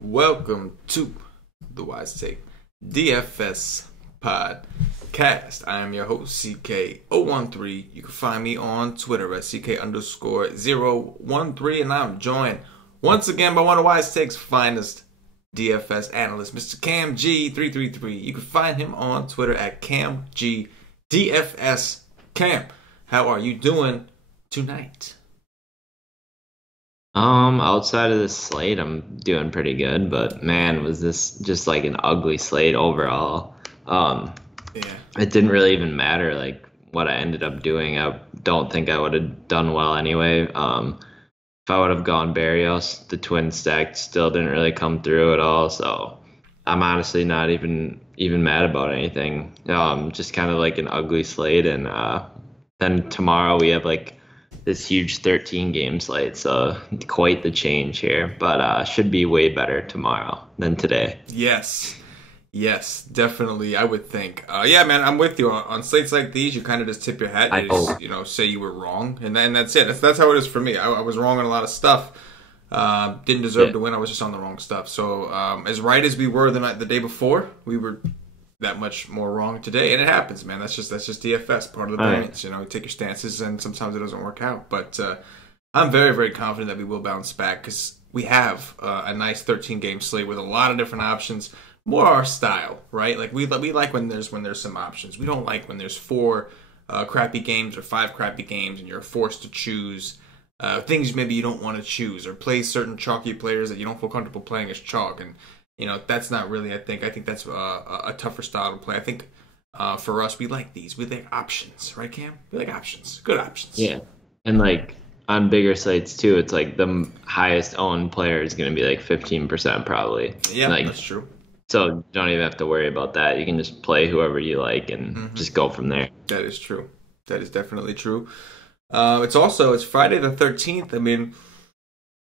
Welcome to the Wise Take DFS podcast. I am your host, CK013. You can find me on Twitter at CK_013, and I'm joined once again by one of Wise Take's finest DFS analysts, Mr. KamG333. You can find him on Twitter at KamG_DFS. Cam, how are you doing tonight? Outside of the slate, I'm doing pretty good, but man, was this just like an ugly slate overall. It didn't really even matter like what I ended up doing. I don't think I would have done well anyway. If I would have gone Barrios, the twin stack still didn't really come through at all, so I'm honestly not even mad about anything. Just kind of like an ugly slate, and then tomorrow we have like this huge 13 game slate, so quite the change here, but should be way better tomorrow than today. Yes, definitely, I would think. Yeah, man, I'm with you. On slates like these, you kind of just tip your hat and just, say you were wrong, and then that's it. That's how it is for me. I was wrong on a lot of stuff. Didn't deserve to win. I was just on the wrong stuff. So as right as we were the day before, we were that much more wrong today, and it happens, man. That's just DFS, part of the brilliance. You take your stances, and sometimes it doesn't work out. But I'm very, very confident that we will bounce back because we have a nice 13-game slate with a lot of different options. More our style, right? Like we like when there's some options. We don't like when there's 4 crappy games or 5 crappy games, and you're forced to choose things maybe you don't want to choose, or play certain chalky players that you don't feel comfortable playing as chalk. And that's not really, I think that's a tougher style to play. I think for us, we like these. We like options, right, Cam? We like options. Good options. Yeah. And like on bigger sites too, it's like the highest owned player is going to be like 15% probably. Yeah, like, that's true. So you don't even have to worry about that. You can just play whoever you like and just go from there. That is true. That is definitely true. It's Friday the 13th. I mean,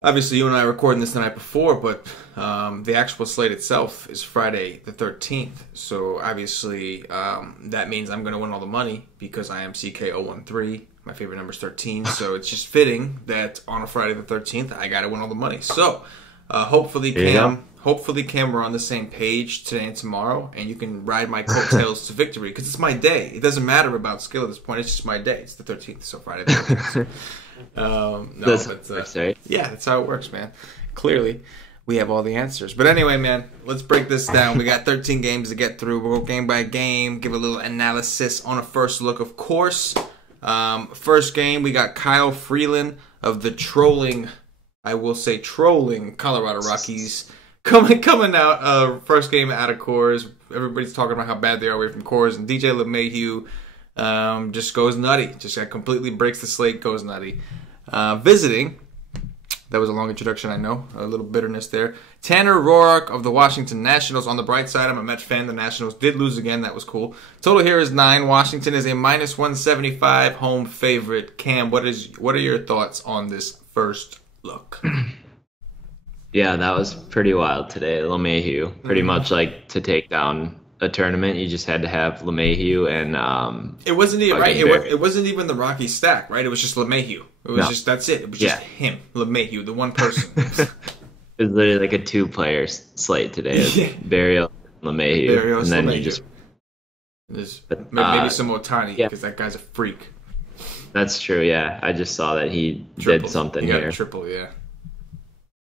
obviously, you and I are recording this the night before, but the actual slate itself is Friday the 13th. So, obviously, that means I'm going to win all the money because I am CK013. My favorite number is 13. So, it's just fitting that on a Friday the 13th, I got to win all the money. So, hopefully, Cam, we're on the same page today and tomorrow, and you can ride my coattails to victory because it's my day. It doesn't matter about skill at this point. It's just my day. It's the 13th, so Friday the 13th. Yeah, that's how it works, man. Clearly, we have all the answers. But anyway, man, let's break this down. We got 13 games to get through. We'll go game by game, give a little analysis on a first look, of course. First game, we got Kyle Freeland of the trolling Colorado Rockies coming out. First game out of Coors. Everybody's talking about how bad they are away from Coors, and DJ LeMahieu just goes nutty. Just completely breaks the slate, goes nutty. Visiting, that was a long introduction, I know. A little bitterness there. Tanner Roark of the Washington Nationals. On the bright side, I'm a Met fan. The Nationals did lose again. That was cool. Total here is 9. Washington is a -175 home favorite. Cam, what are your thoughts on this first look? Yeah, that was pretty wild today. LeMahieu, pretty much like to take down a tournament, you just had to have LeMahieu and it wasn't even right. It wasn't even the Rocky stack, right? It was just LeMahieu. It was just that's it. It was just him, LeMahieu, the one person. It was literally like a 2-player slate today. Barrios, LeMahieu, and then LeMahieu. Maybe some Ohtani because that guy's a freak. That's true. Yeah, I just saw that he did something here. Triple, yeah.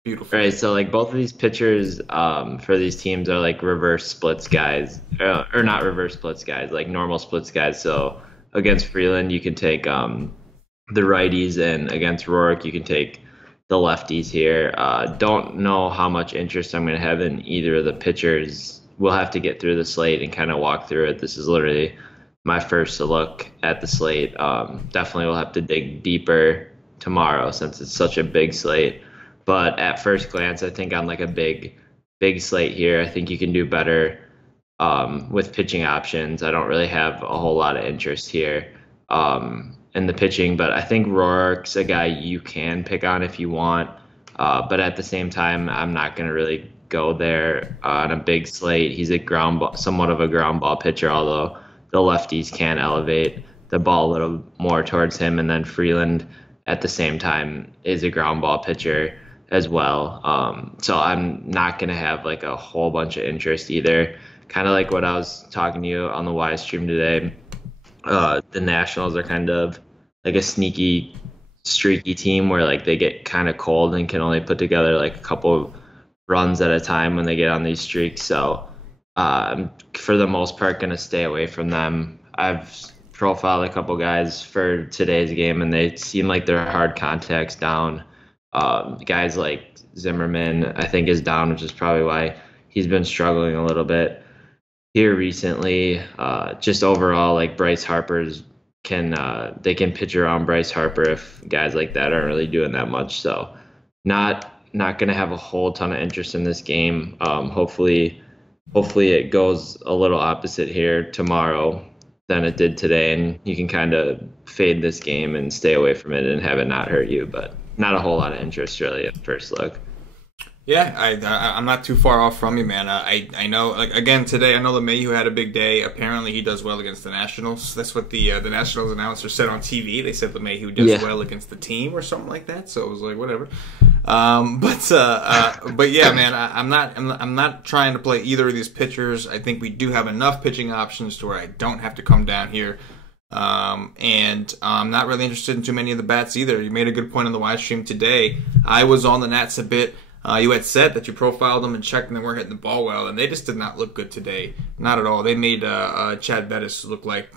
Beautiful. Right, so like both of these pitchers for these teams are like reverse splits guys, or not reverse splits guys, like normal splits guys. So against Freeland, you can take the righties, and against Roark, you can take the lefties here. Don't know how much interest I'm going to have in either of the pitchers. We'll have to get through the slate and kind of walk through it. This is literally my first look at the slate. Definitely will have to dig deeper tomorrow since it's such a big slate. But at first glance, I think on like a big slate here, I think you can do better with pitching options. I don't really have a whole lot of interest here in the pitching, but I think Roark's a guy you can pick on if you want. But at the same time, I'm not going to really go there on a big slate. He's a somewhat of a ground ball pitcher, although the lefties can elevate. the ball a little more towards him. And then Freeland at the same time is a ground ball pitcher as well. So I'm not going to have like a whole bunch of interest either. Kind of like what I was talking to you on the Y stream today. The Nationals are kind of like a sneaky, streaky team where like they get kind of cold and can only put together like a couple runs at a time when they get on these streaks. So for the most part, going to stay away from them. I've profiled a couple guys for today's game, and they seem like they're hard contacts down. Guys like Zimmerman, I think, is down, which is probably why he's been struggling a little bit here recently. Just overall, like Bryce Harper's they can pitch around Bryce Harper if guys like that aren't really doing that much. So not going to have a whole ton of interest in this game. Hopefully it goes a little opposite here tomorrow than it did today, and you can kind of fade this game and stay away from it and have it not hurt you. But not a whole lot of interest really at first look. Yeah, I'm not too far off from you, man. I know, like, again, today, I know LeMahieu had a big day. Apparently, he does well against the Nationals. That's what the Nationals announcer said on TV. They said LeMahieu does well against the team or something like that. So it was like, whatever. But yeah, man, I'm not trying to play either of these pitchers. I think we do have enough pitching options to where I don't have to come down here. And I'm not really interested in too many of the bats either. You made a good point on the live stream today. I was on the Nats a bit. You had said that you profiled them and checked and they weren't hitting the ball well, and they just did not look good today. Not at all. They made Chad Bettis look like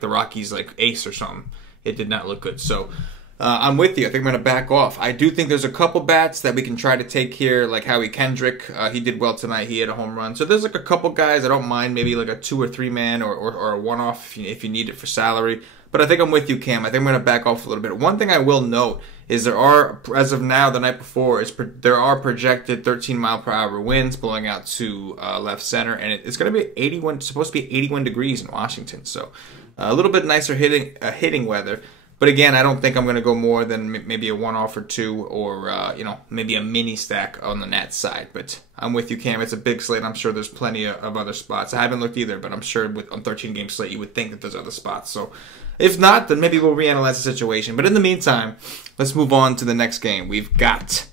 the Rockies, like ace or something. It did not look good. So I'm with you. I think I'm going to back off. I do think there's a couple bats that we can try to take here, like Howie Kendrick. He did well tonight. He had a home run. So there's like a couple guys I don't mind, maybe like a 2 or 3 man or a one-off if you need it for salary. But I think I'm with you, Cam. I think I'm going to back off a little bit. One thing I will note is there are, as of now, the night before, there are projected 13-mile-per-hour winds blowing out to left center, and it's going to be 81, supposed to be 81 degrees in Washington. So a little bit nicer hitting weather. But again, I don't think I'm going to go more than maybe a one-off or 2, or maybe a mini stack on the Nats side. But I'm with you, Cam. It's a big slate. I'm sure there's plenty of other spots. I haven't looked either, but I'm sure on 13-game slate you would think that there's other spots. So if not, then maybe we'll reanalyze the situation. But in the meantime, let's move on to the next game. We've got,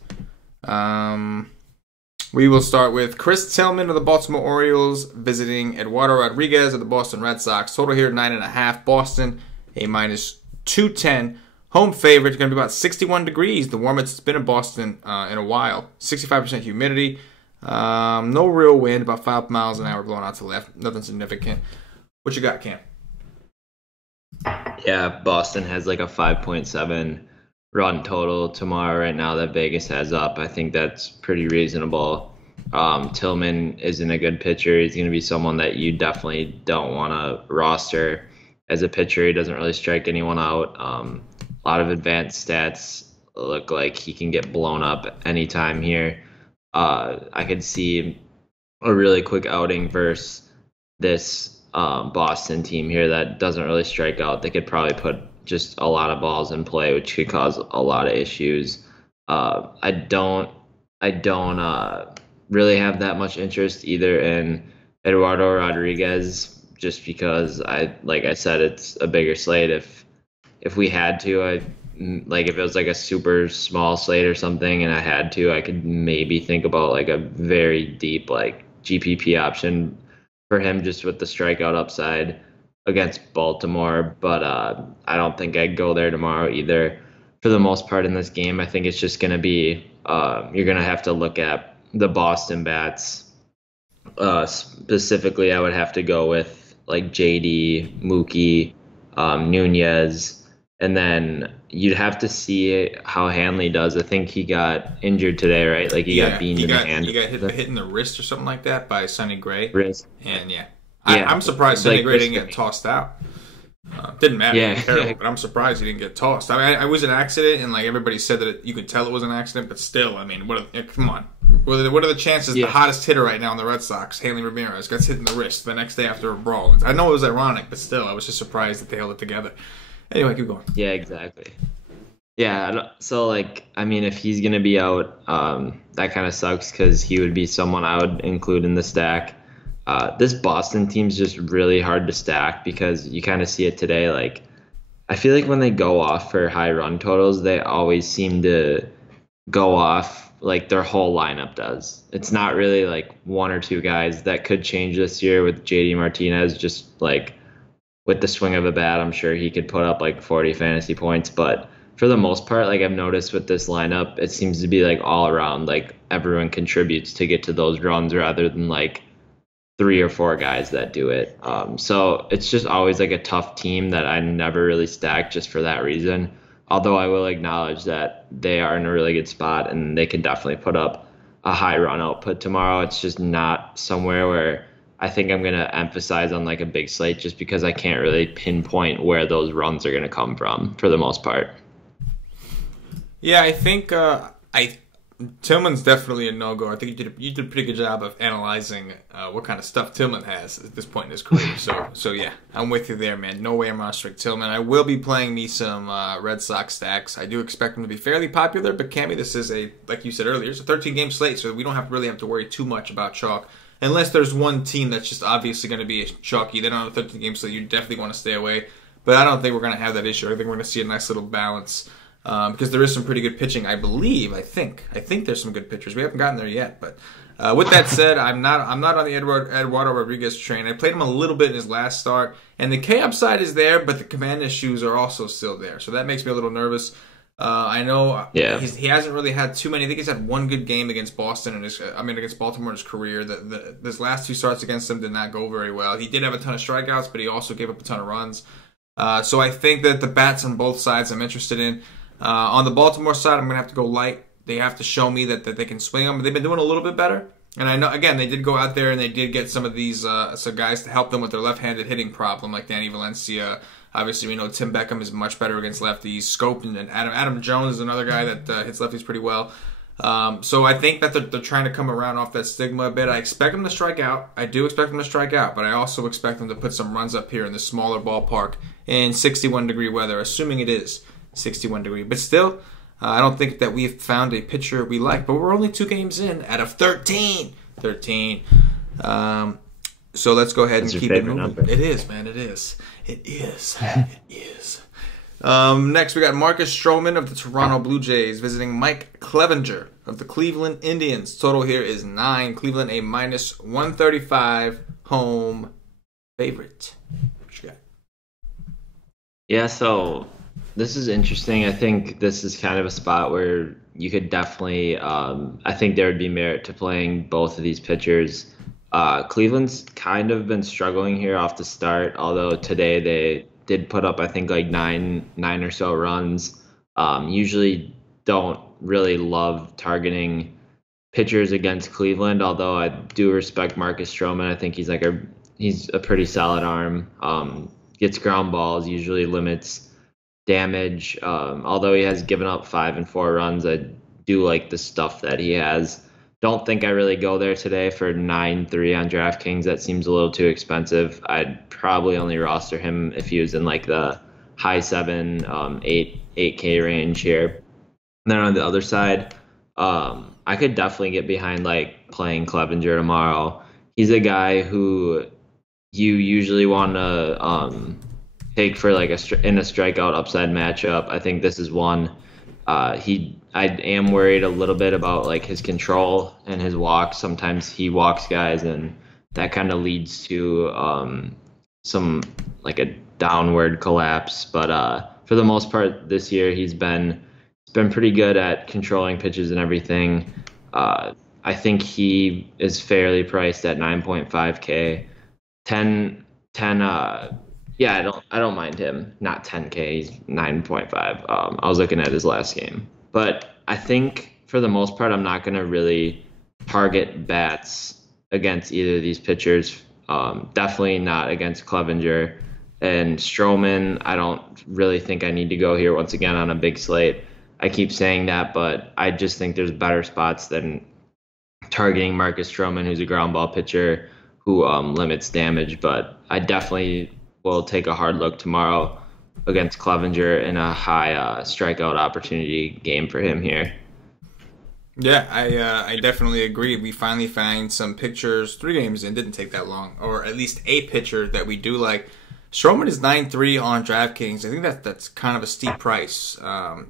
we will start with Chris Tillman of the Baltimore Orioles visiting Eduardo Rodriguez of the Boston Red Sox. Total here, 9.5. Boston, a -210. Home favorite, going to be about 61 degrees. The warmest it's been in Boston in a while. 65% humidity. No real wind, about 5 miles an hour blowing out to the left. Nothing significant. What you got, Cam? Yeah, Boston has like a 5.7 run total tomorrow right now that Vegas has up. I think that's pretty reasonable. Tillman isn't a good pitcher. He's going to be someone that you definitely don't want to roster as a pitcher. He doesn't really strike anyone out. A lot of advanced stats look like he can get blown up anytime here. I could see a really quick outing versus this Boston team here that doesn't really strike out. They could probably put just a lot of balls in play, which could cause a lot of issues. I don't really have that much interest either in Eduardo Rodriguez, just because like I said, it's a bigger slate. If we had to, if it was like a super small slate or something and I had to, I could maybe think about like a very deep like GPP option for him just with the strikeout upside against Baltimore. But I don't think I'd go there tomorrow either. For the most part in this game, I think it's just going to be you're going to have to look at the Boston bats. Specifically, I would have to go with like JD, Mookie, Nunez, and then you'd have to see how Hanley does. I think he got injured today, right? Like he got beamed in the hand. He got hit in the wrist or something like that by Sonny Gray. Wrist. And I'm surprised Sonny Gray didn't get tossed out. Didn't matter. Yeah. Terrible, but I'm surprised he didn't get tossed. I mean, it was an accident, and like everybody said that you could tell it was an accident, but still, I mean, come on. What are the chances the hottest hitter right now in the Red Sox, Hanley Ramirez, gets hit in the wrist the next day after a brawl? I know it was ironic, but still, I was just surprised that they held it together. Anyway, keep going. Yeah, exactly. Yeah, so like, I mean, if he's going to be out, that kind of sucks because he would be someone I would include in the stack. This Boston team's just really hard to stack because you kind of see it today. Like I feel like when they go off for high run totals, they always seem to go off like their whole lineup does. It's not really like one or two guys. That could change this year with JD Martinez, just like with the swing of a bat. I'm sure he could put up like 40 fantasy points, but for the most part, like I've noticed with this lineup, it seems to be like all around, like everyone contributes to get to those runs rather than like three or four guys that do it. So it's just always like a tough team that I never really stack just for that reason. Although I will acknowledge that they are in a really good spot and they can definitely put up a high run output tomorrow. It's just not somewhere where I think I'm going to emphasize on like a big slate just because I can't really pinpoint where those runs are going to come from for the most part. Yeah, I think Tillman's definitely a no-go. I think you did a pretty good job of analyzing what kind of stuff Tillman has at this point in his career. So yeah, I'm with you there, man. No way I'm rostering Tillman. I will be playing me some Red Sox stacks. I do expect them to be fairly popular, but Cammy, this is like you said earlier, it's a 13-game slate, so we don't really have to worry too much about chalk. Unless there's one team that's just obviously going to be chalky. Then on a 13-game slate, you definitely want to stay away. But I don't think we're going to have that issue. I think we're going to see a nice little balance. Because there is some pretty good pitching, I think there's some good pitchers. We haven't gotten there yet, but with that said, I'm not on the Eduardo Rodriguez train. I played him a little bit in his last start, and the K upside is there, but the command issues are also still there, so that makes me a little nervous. I know he hasn't really had too many. I think he's had one good game against Boston against Baltimore in his career. His last two starts against them did not go very well. He did have a ton of strikeouts, but he also gave up a ton of runs. So I think that the bats on both sides I'm interested in. On the Baltimore side, I'm going to have to go light. They have to show me that they can swing them. They've been doing a little bit better. And I know, again, they did go out there and they did get some of these some guys to help them with their left-handed hitting problem, like Danny Valencia. Obviously, we know Tim Beckham is much better against lefties. Scope and Adam Jones is another guy that hits lefties pretty well. So I think that they're trying to come around off that stigma a bit. I expect them to strike out. I do expect them to strike out, but I also expect them to put some runs up here in the smaller ballpark in 61-degree weather, assuming it is 61 degree. But still, I don't think that we've found a pitcher we like. But we're only 2 games in out of 13. 13. So let's go ahead and keep it moving. Number. It is, man. It is. It is. It is. Next, we got Marcus Stroman of the Toronto Blue Jays visiting Mike Clevinger of the Cleveland Indians. Total here is 9. Cleveland a -135 home favorite. What you got? Yeah, so this is interesting. I think this is kind of a spot where you could definitely, I think there would be merit to playing both of these pitchers. Cleveland's kind of been struggling here off the start, although today they did put up, I think, like nine or so runs. Usually don't really love targeting pitchers against Cleveland, although I do respect Marcus Stroman. I think he's a pretty solid arm. Gets ground balls, usually limits damage. Although he has given up 5 and 4 runs, I do like the stuff that he has. Don't think I really go there today for 9-3 on DraftKings. That seems a little too expensive. I'd probably only roster him if he was in like the high 7, 8K range here. And then on the other side, I could definitely get behind like playing Clevinger tomorrow. He's a guy who you usually want to take for like in a strikeout upside matchup. I think this is one. I am worried a little bit about like his control and his walks. Sometimes he walks guys, and that kind of leads to some like a downward collapse. But for the most part this year, he's been pretty good at controlling pitches and everything. I think he is fairly priced at 9.5K. 10 yeah, I don't mind him. Not 10K, he's 9.5. I was looking at his last game. But I think for the most part, I'm not going to really target bats against either of these pitchers. Definitely not against Clevinger. And Stroman, I don't really think I need to go here once again on a big slate. I keep saying that, but I just think there's better spots than targeting Marcus Stroman, who's a ground ball pitcher who limits damage. But I definitely will take a hard look tomorrow against Clevinger in a high strikeout opportunity game for him here. Yeah, I definitely agree. We finally found some pitchers 3 games in. Didn't take that long, or at least a pitcher that we do like. Stroman is 9.3 on DraftKings. I think that's kind of a steep price to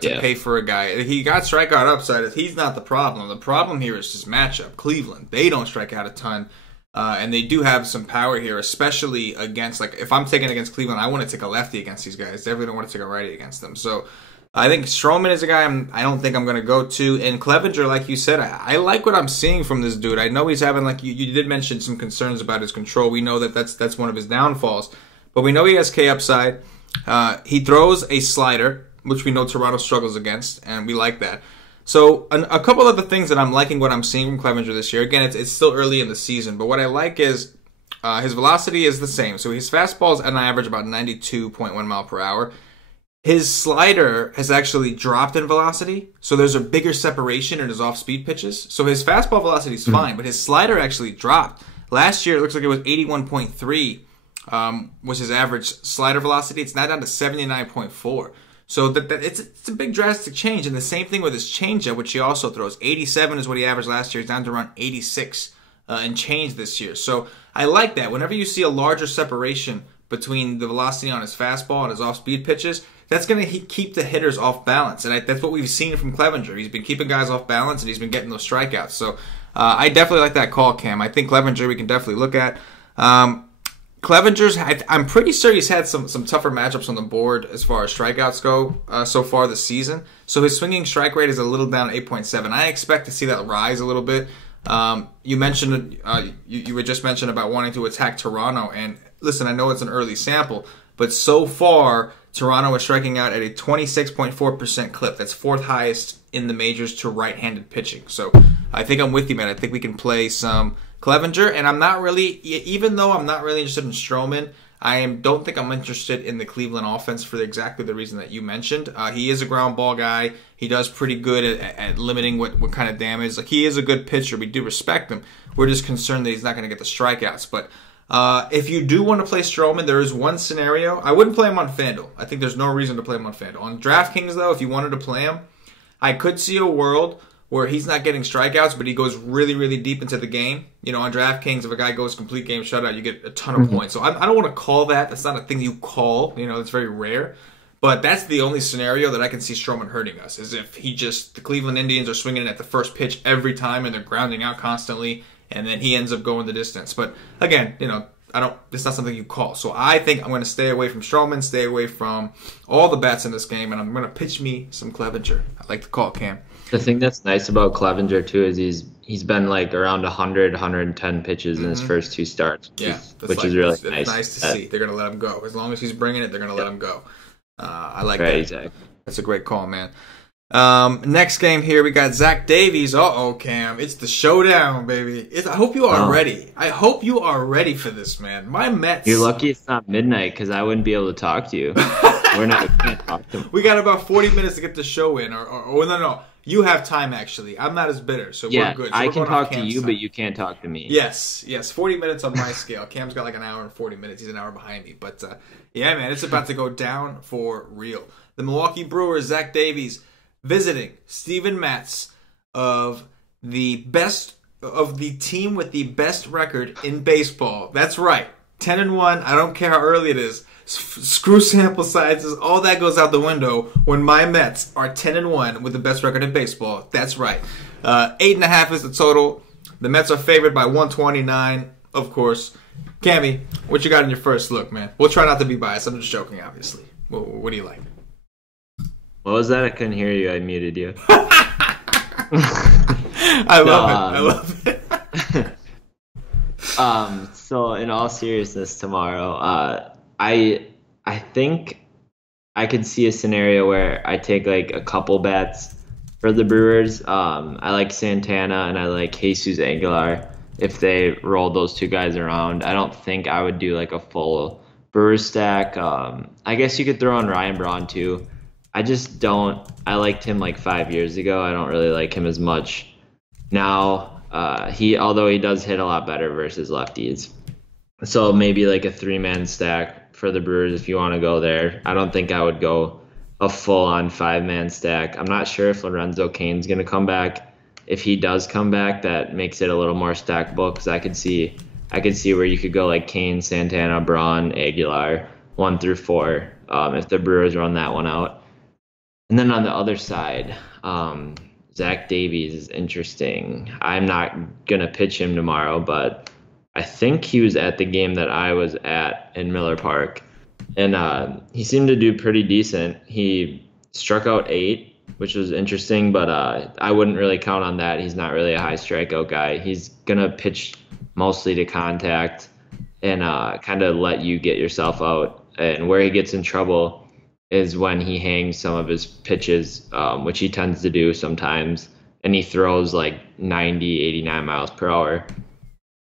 pay for a guy. He got strikeout upside. He's not the problem. The problem here is his matchup. Cleveland, they don't strike out a ton. And they do have some power here, especially against, like, if I'm taking against Cleveland, I want to take a lefty against these guys. Definitely don't want to take a righty against them. So I think Stroman is a guy I don't think I'm going to go to. And Clevenger, like you said, I like what I'm seeing from this dude. I know he's having, like, you did mention some concerns about his control. We know that's one of his downfalls. But we know he has K upside. He throws a slider, which we know Toronto struggles against, and we like that. So a couple of the things that I'm liking what I'm seeing from Clevenger this year. Again, it's still early in the season, but what I like is his velocity is the same. So his fastball is on average about 92.1 mile per hour. His slider has actually dropped in velocity, so there's a bigger separation in his off-speed pitches. So his fastball velocity is fine, but his slider actually dropped. Last year, it looks like it was 81.3 was his average slider velocity. It's now down to 79.4. So it's a big drastic change. And the same thing with his changeup, which he also throws. 87 is what he averaged last year. He's down to around 86 and change this year. So I like that. Whenever you see a larger separation between the velocity on his fastball and his off-speed pitches, that's going to keep the hitters off balance. And that's what we've seen from Clevenger. He's been keeping guys off balance, and he's been getting those strikeouts. So I definitely like that call, Cam. I think Clevenger we can definitely look at. Clevenger's, I'm pretty sure he's had some tougher matchups on the board as far as strikeouts go so far this season. So his swinging strike rate is a little down at 8.7. I expect to see that rise a little bit. You mentioned, you were just mentioned about wanting to attack Toronto. And listen, I know it's an early sample, but so far, Toronto is striking out at a 26.4% clip. That's fourth highest in the majors to right-handed pitching. So I think I'm with you, man. I think we can play some Clevenger, and I'm not really, even though I'm not really interested in Stroman, don't think I'm interested in the Cleveland offense for exactly the reason that you mentioned. He is a ground ball guy. He does pretty good at limiting what kind of damage. Like, he is a good pitcher. We do respect him. We're just concerned that he's not going to get the strikeouts. But if you do want to play Stroman, there is one scenario. I wouldn't play him on FanDuel. I think there's no reason to play him on FanDuel. On DraftKings, though, if you wanted to play him, I could see a world where he's not getting strikeouts, but he goes really, really deep into the game. You know, on DraftKings, if a guy goes complete game shutout, you get a ton of points. So I don't want to call that. That's not a thing you call. You know, it's very rare. But that's the only scenario that I can see Stroman hurting us, is if the Cleveland Indians are swinging at the first pitch every time and they're grounding out constantly, and then he ends up going the distance. But again, you know, it's not something you call. So I think I'm going to stay away from Stroman, stay away from all the bats in this game, and I'm going to pitch me some Clevenger. I like the call, Cam. The thing that's nice about Clevenger, too, is he's been like around 100, 110 pitches in his first two starts, which is really nice. It's nice to see. They're going to let him go. As long as he's bringing it, they're going to let him go. I like that. Exactly. That's a great call, man. Next game here, we got Zach Davies. Uh-oh, Cam. It's the showdown, baby. I hope you are ready. I hope you are ready for this, man. My Mets. You're lucky it's not midnight, because I wouldn't be able to talk to you. We can't talk to him. We got about 40 minutes to get the show in. Or no. You have time, actually. I'm not as bitter, so we're good. So I can talk to you, but you can't talk to me. Yes. 40 minutes on my scale. Cam's got like an hour and 40 minutes. He's an hour behind me. But, yeah, man, it's about to go down for real. The Milwaukee Brewers, Zach Davies, visiting Steven Matz of the team with the best record in baseball. That's right. 10-1. I don't care how early it is. Screw sample sizes. All that goes out the window when my Mets are 10-1 with the best record in baseball. That's right. 8.5 is the total. The Mets are favored by 129, of course. Cammy, what you got in your first look, man? We'll try not to be biased. I'm just joking, obviously. What do you like? What was that? I couldn't hear you. I muted you. I love it. So in all seriousness, tomorrow, I think I could see a scenario where I take like a couple bets for the Brewers. I like Santana and I like Jesus Aguilar if they roll those two guys around. I don't think I would do like a full Brewers stack. I guess you could throw on Ryan Braun too. I just don't. I liked him like 5 years ago. I don't really like him as much now. Although he does hit a lot better versus lefties. So maybe like a 3-man stack for the Brewers if you want to go there. I don't think I would go a full-on 5-man stack. I'm not sure if Lorenzo Cain's going to come back. If he does come back, that makes it a little more stackable because I could see I could see where you could go like Kane, Santana, Braun, Aguilar, 1 through 4, if the Brewers run that one out. And then on the other side, Zach Davies is interesting. I'm not going to pitch him tomorrow, but I think he was at the game that I was at in Miller Park. And he seemed to do pretty decent. He struck out 8, which was interesting, but I wouldn't really count on that. He's not really a high strikeout guy. He's going to pitch mostly to contact and kind of let you get yourself out. And where he gets in trouble is when he hangs some of his pitches, which he tends to do sometimes, and he throws like 90, 89 miles per hour.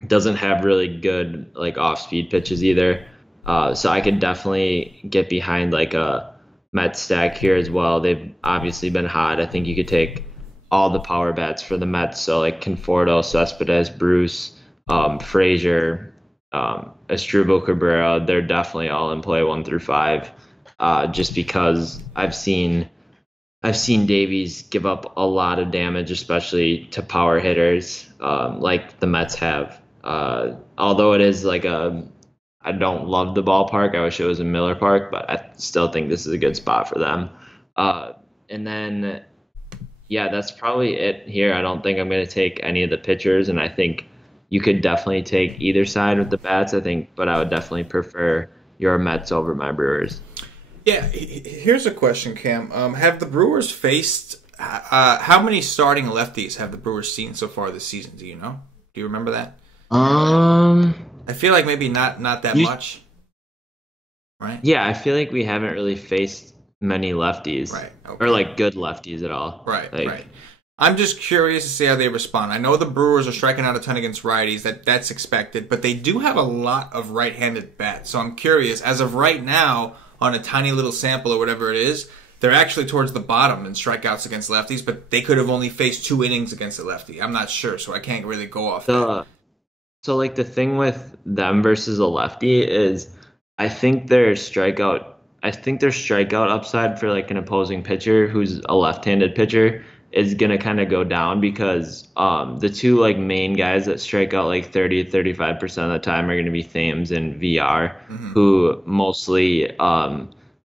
Doesn't have really good like off-speed pitches either. So I could definitely get behind like a Mets stack here as well. They've obviously been hot. I think you could take all the power bats for the Mets. So like Conforto, Cespedes, Bruce, Frazier, Asdrubal Cabrera, they're definitely all in play 1 through 5. Just because I've seen Davies give up a lot of damage, especially to power hitters, like the Mets have. Although it is like I don't love the ballpark. I wish it was in Miller Park, but I still think this is a good spot for them. And then, yeah, that's probably it here. I don't think I'm going to take any of the pitchers, and I think you could definitely take either side with the bats, I think, but I would definitely prefer your Mets over my Brewers. Yeah, here's a question, Cam. Have the Brewers faced how many starting lefties have the Brewers seen so far this season? Do you know? Do you remember that? I feel like maybe not that much. Right? Yeah, I feel like we haven't really faced many lefties. Right. Okay. Or like good lefties at all. Right, like, right. I'm just curious to see how they respond. I know the Brewers are striking out a ton against righties. That's expected, but they do have a lot of right-handed bats. So I'm curious, as of right now, on a tiny little sample or whatever it is, they're actually towards the bottom in strikeouts against lefties, but they could have only faced 2 innings against a lefty. I'm not sure, so I can't really go off that. So like the thing with them versus a lefty is I think their strikeout upside for like an opposing pitcher who's a left-handed pitcher is going to kind of go down because the 2 like main guys that strike out like 30 to 35% of the time are going to be Thames and VR, who mostly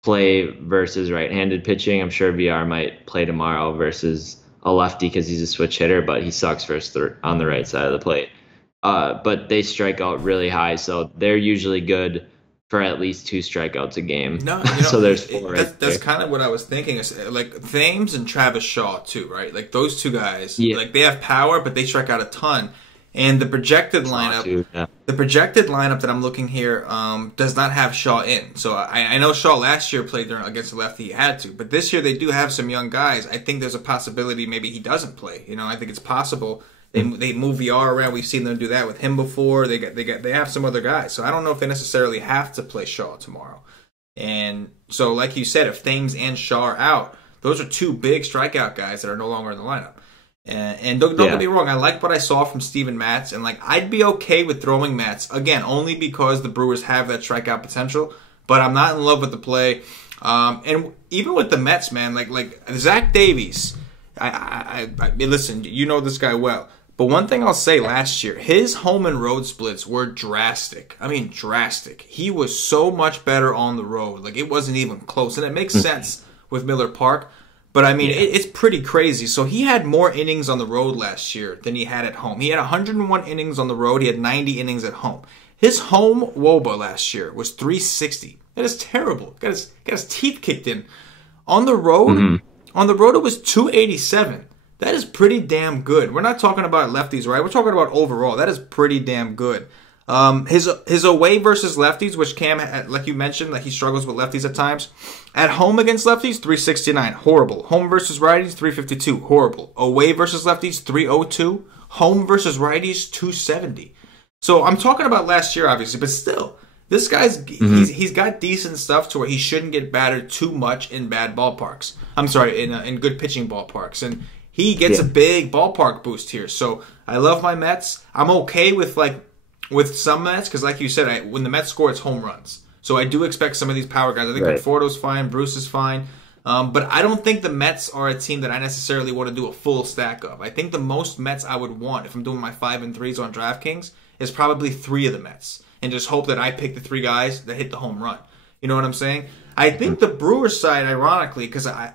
play versus right-handed pitching. I'm sure VR might play tomorrow versus a lefty because he's a switch hitter, but he sucks on the right side of the plate. But they strike out really high, so they're usually good for at least 2 strikeouts a game. No, so there's 4. That's kind of what I was thinking. Like Thames and Travis Shaw too, right? Like those 2 guys, like they have power, but they strike out a ton. And the projected lineup, the projected lineup that I'm looking here, does not have Shaw in. So I know Shaw last year played there against the lefty, he had to, but this year they do have some young guys. I think there's a possibility maybe he doesn't play. I think it's possible. They move VR around. We've seen them do that with him before. They have some other guys. So I don't know if they necessarily have to play Shaw tomorrow. And so, like you said, if Thames and Shaw are out, those are 2 big strikeout guys that are no longer in the lineup. And don't get me wrong, I like what I saw from Steven Matz, and like I'd be okay with throwing Matz again, only because the Brewers have that strikeout potential. But I'm not in love with the play. And even with the Mets, man, like Zach Davies, I listen, you know this guy well. But one thing I'll say, last year, his home and road splits were drastic. I mean, drastic. He was so much better on the road. Like, it wasn't even close. And it makes sense with Miller Park. But, I mean, it's pretty crazy. So he had more innings on the road last year than he had at home. He had 101 innings on the road. He had 90 innings at home. His home WOBA last year was 360. That is terrible. Got his teeth kicked in. On the road, it was 287. That is pretty damn good. We're not talking about lefties, right? We're talking about overall. That is pretty damn good. His away versus lefties, which Cam, like you mentioned, like he struggles with lefties at times. At home against lefties, 369, horrible. Home versus righties, 352, horrible. Away versus lefties, 302. Home versus righties, 270. So I'm talking about last year, obviously, but still, this guy's he's got decent stuff to where he shouldn't get battered too much in bad ballparks. I'm sorry, in good pitching ballparks, and he gets a big ballpark boost here. So I love my Mets. I'm okay with some Mets because, like you said, when the Mets score, it's home runs. So I do expect some of these power guys. I think Conforto's fine, Bruce is fine. But I don't think the Mets are a team that I necessarily want to do a full stack of. I think the most Mets I would want, if I'm doing my 5 and 3s on DraftKings, is probably 3 of the Mets, and just hope that I pick the 3 guys that hit the home run. You know what I'm saying? I think the Brewers side, ironically, because I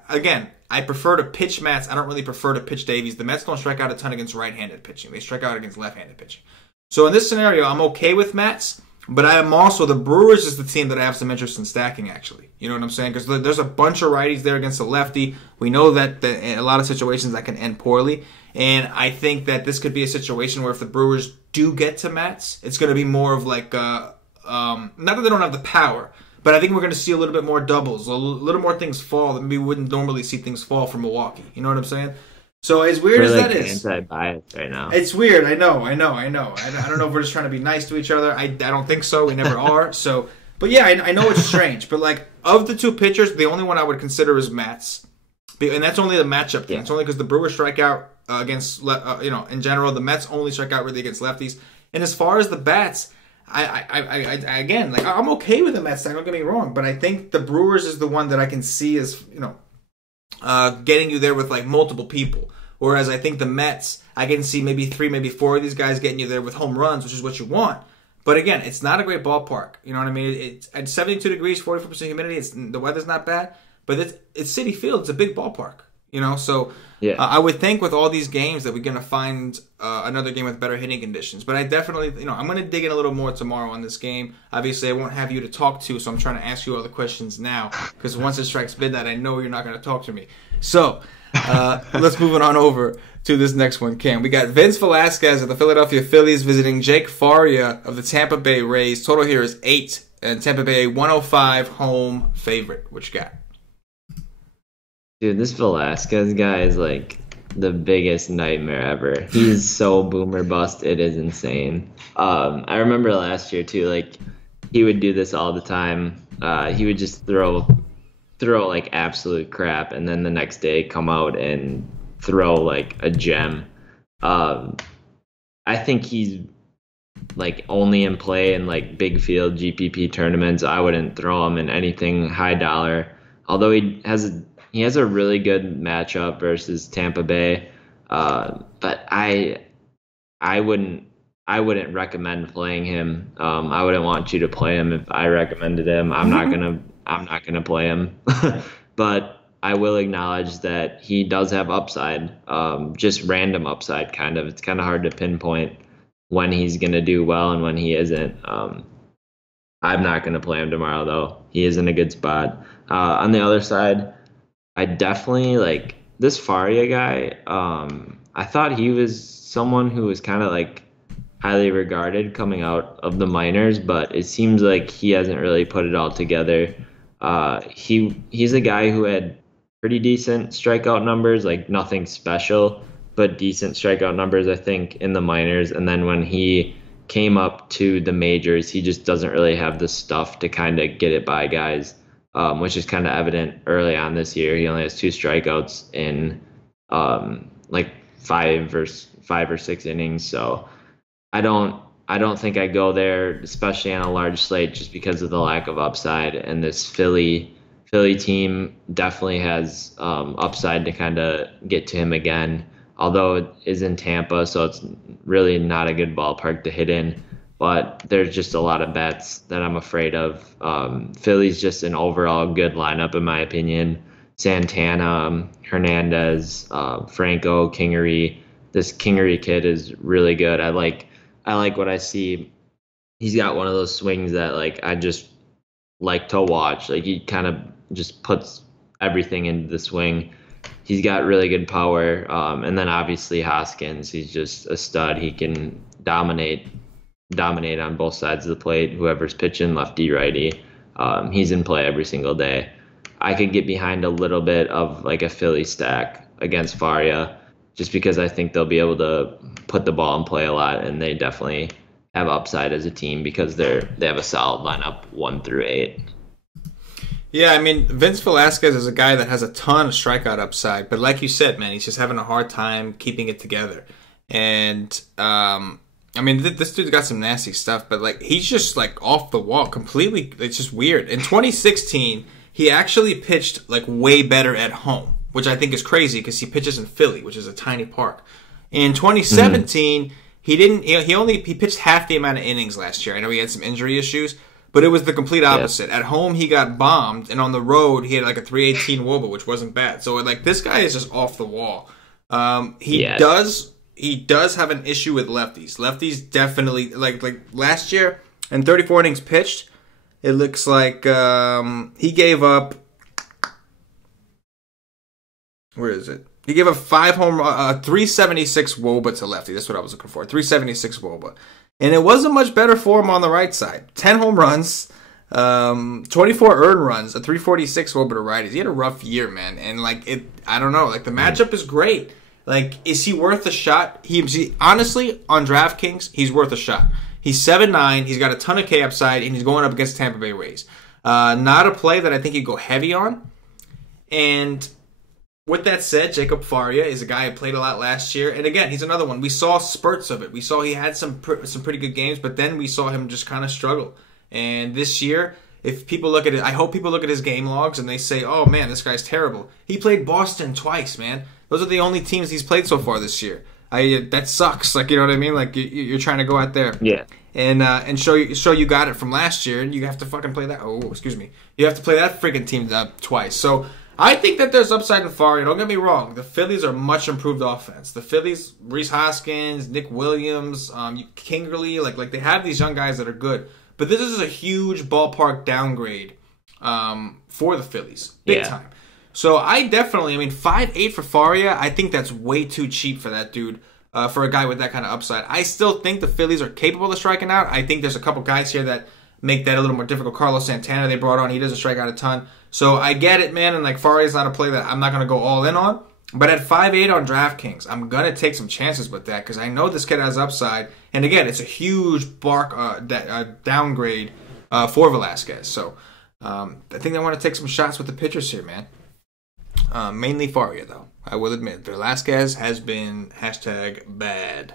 prefer to pitch Mets. I don't really prefer to pitch Davies. The Mets don't strike out a ton against right-handed pitching. They strike out against left-handed pitching. So in this scenario, I'm okay with Mets, but I am also, the Brewers is the team that I have some interest in stacking, actually. You know what I'm saying? Because there's a bunch of righties there against the lefty. We know that in a lot of situations that can end poorly. And I think that this could be a situation where if the Brewers do get to Mets, it's going to be more of like, not that they don't have the power, but I think we're going to see a little bit more doubles, a little more things fall that we wouldn't normally see things fall from Milwaukee. You know what I'm saying? So as weird as that is, anti-bias right now. It's weird. I know. I don't know if we're just trying to be nice to each other. I don't think so. We never are. So, but yeah, I know it's strange. But like of the 2 pitchers, the only one I would consider is Mets, and that's only the matchup thing. Yeah. It's only because the Brewers strike out against, in general, the Mets only strike out really against lefties. And as far as the bats, again, like I'm okay with the Mets. Don't get me wrong, but I think the Brewers is the one that I can see as getting you there with like multiple people. Whereas I think the Mets, I can see maybe 3, maybe 4 of these guys getting you there with home runs, which is what you want. But again, it's not a great ballpark. You know what I mean? It's at 72 degrees, 44% humidity. The weather's not bad, but it's Citi Field. It's a big ballpark. So yeah. I would think with all these games that we're going to find another game with better hitting conditions. But I definitely, I'm going to dig in a little more tomorrow on this game. Obviously, I won't have you to talk to, so I'm trying to ask you all the questions now. Because once it strikes midnight, I know you're not going to talk to me. So let's move it on over to this next one, Cam. We got Vince Velasquez of the Philadelphia Phillies visiting Jake Faria of the Tampa Bay Rays. Total here is 8, and Tampa Bay 105 home favorite. What you got? Dude, this Velasquez guy is like the biggest nightmare ever. He's so boomer bust, it is insane. I remember last year too, like he would do this all the time. He would just throw like absolute crap, and then the next day come out and throw like a gem. I think he's like only in play in like big field GPP tournaments. I wouldn't throw him in anything high dollar, although he has a really good matchup versus Tampa Bay, but I wouldn't recommend playing him. I wouldn't want you to play him if I recommended him. I'm not gonna play him, but I will acknowledge that he does have upside, just random upside kind of. It's kind of hard to pinpoint when he's gonna do well and when he isn't. I'm not gonna play him tomorrow though. He is in a good spot. On the other side, I definitely like this Faria guy. I thought he was someone who was kind of like highly regarded coming out of the minors, but it seems like he hasn't really put it all together. He's a guy who had pretty decent strikeout numbers, like nothing special, but decent strikeout numbers, I think, in the minors. And then when he came up to the majors, he just doesn't really have the stuff to kind of get it by guys. Which is kind of evident early on this year. He only has 2 strikeouts in like 5 or 6 innings. So I don't think I go there, especially on a large slate, just because of the lack of upside. And this Philly team definitely has upside to kind of get to him again. Although it is in Tampa, so it's really not a good ballpark to hit in. But there's just a lot of bets that I'm afraid of. Philly's just an overall good lineup, in my opinion. Santana, Hernandez, Franco, Kingery. This Kingery kid is really good. I like what I see. He's got one of those swings that like I just like to watch. Like he kind of just puts everything into the swing. He's got really good power. And then obviously Hoskins, he's just a stud. He can dominate on both sides of the plate, whoever's pitching, lefty, righty. He's in play every single day. I could get behind a little bit of like a Philly stack against Faria just because I think they'll be able to put the ball in play a lot, and they definitely have upside as a team because they have a solid lineup 1 through 8. Yeah, I mean, Vince Velasquez is a guy that has a ton of strikeout upside, but like you said, man, he's just having a hard time keeping it together. And I mean, this dude's got some nasty stuff, but like he's just like off the wall completely. It's just weird. In 2016, he actually pitched like way better at home, which I think is crazy because he pitches in Philly, which is a tiny park. In 2017, He pitched half the amount of innings last year. I know he had some injury issues, but it was the complete opposite. At home, he got bombed, and on the road, he had like a 318 WOBA, which wasn't bad. So like this guy is just off the wall. He does have an issue with lefties. Lefties definitely like last year in 34 innings pitched, it looks like he gave up. Where is it? He gave up 376 WOBA to lefty. That's what I was looking for. 376 WOBA. And it wasn't much better for him on the right side. 10 home runs, 24 earned runs, a 346 WOBA to righties. He had a rough year, man. And I don't know. Like the matchup is great. Like, is he worth a shot? Honestly, on DraftKings, he's worth a shot. He's 7'9", he's got a ton of K upside, and he's going up against Tampa Bay Rays. Not a play that I think he'd go heavy on. And with that said, Jacob Faria is a guy who played a lot last year. And again, he's another one. We saw spurts of it. We saw he had some pretty good games, but then we saw him just kind of struggle. And this year, if people look at it, I hope people look at his game logs and they say, oh man, this guy's terrible. He played Boston twice, man. Those are the only teams he's played so far this year. That sucks. Like, you know what I mean? Like, you're trying to go out there, and show you got it from last year, and you have to fucking play that. Oh, excuse me. You have to play that freaking team twice. So I think that there's upside in Faria. Don't get me wrong. The Phillies are much improved offense. The Phillies, Rhys Hoskins, Nick Williams, Kingerly, like they have these young guys that are good. But this is a huge ballpark downgrade for the Phillies, big time. So I definitely, 5'8" for Faria, I think that's way too cheap for that dude, for a guy with that kind of upside. I still think the Phillies are capable of striking out. I think there's a couple guys here that make that a little more difficult. Carlos Santana they brought on, he doesn't strike out a ton. So I get it, man, and like Faria's not a play that I'm not going to go all in on. But at 5'8" on DraftKings, I'm going to take some chances with that because I know this kid has upside. And again, it's a huge downgrade for Velasquez. So I think I want to take some shots with the pitchers here, man. Mainly Faria, though. I will admit, Velasquez has been #bad.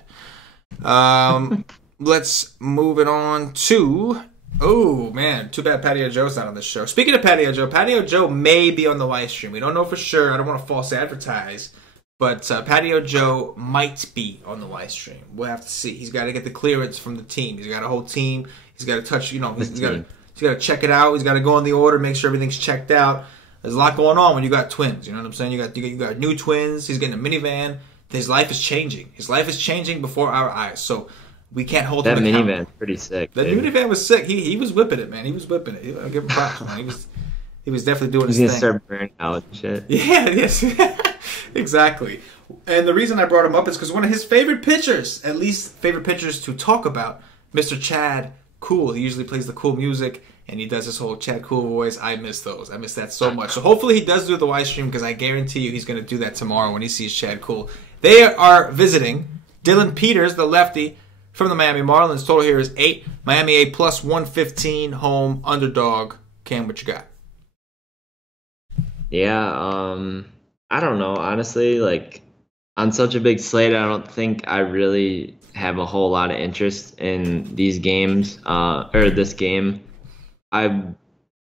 Let's move it on to... Oh, man. Too bad Patio Joe's not on the show. Speaking of Patio Joe may be on the live stream. We don't know for sure. I don't want to false advertise. But Patio Joe might be on the live stream. We'll have to see. He's got to get the clearance from the team. He's got a whole team. He's got to touch, he's got to check it out. He's got to go in the order, make sure everything's checked out. There's a lot going on when you got twins. You know what I'm saying? You got new twins. He's getting a minivan. His life is changing. His life is changing before our eyes. So we can't hold him accountable. That minivan's pretty sick. That minivan was sick. He was whipping it, man. He was whipping it. I'll give him props, man. He was definitely doing his thing. He's gonna start burning out and shit. Yeah, yes. Exactly. And the reason I brought him up is because one of his favorite pitchers, at least favorite pitchers to talk about, Mr. Chad Cool. He usually plays the cool music, and he does his whole Chad Cool voice. I miss those. I miss that so much. So hopefully he does do the live stream because I guarantee you he's going to do that tomorrow when he sees Chad Cool. They are visiting Dylan Peters, the lefty, from the Miami Marlins. Total here is 8. Miami 8 plus 115 home underdog. Cam, what you got? Yeah, I don't know. Honestly, like on such a big slate, I don't think I really have a whole lot of interest in these games, or this game. I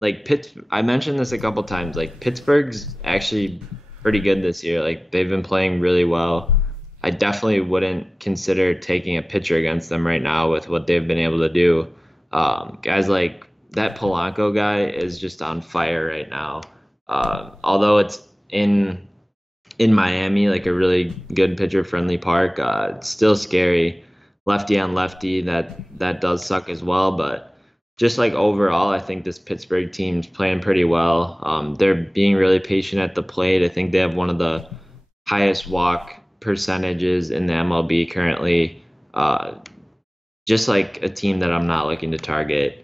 mentioned this a couple times. Like Pittsburgh's actually pretty good this year. Like they've been playing really well. I definitely wouldn't consider taking a pitcher against them right now with what they've been able to do. Guys like that Polanco guy is just on fire right now. Although it's in Miami, like a really good pitcher-friendly park, it's still scary. Lefty on lefty, that does suck as well. But just like overall, I think this Pittsburgh team's playing pretty well. They're being really patient at the plate. I think they have one of the highest walk percentages in the MLB currently. Just like a team that I'm not looking to target.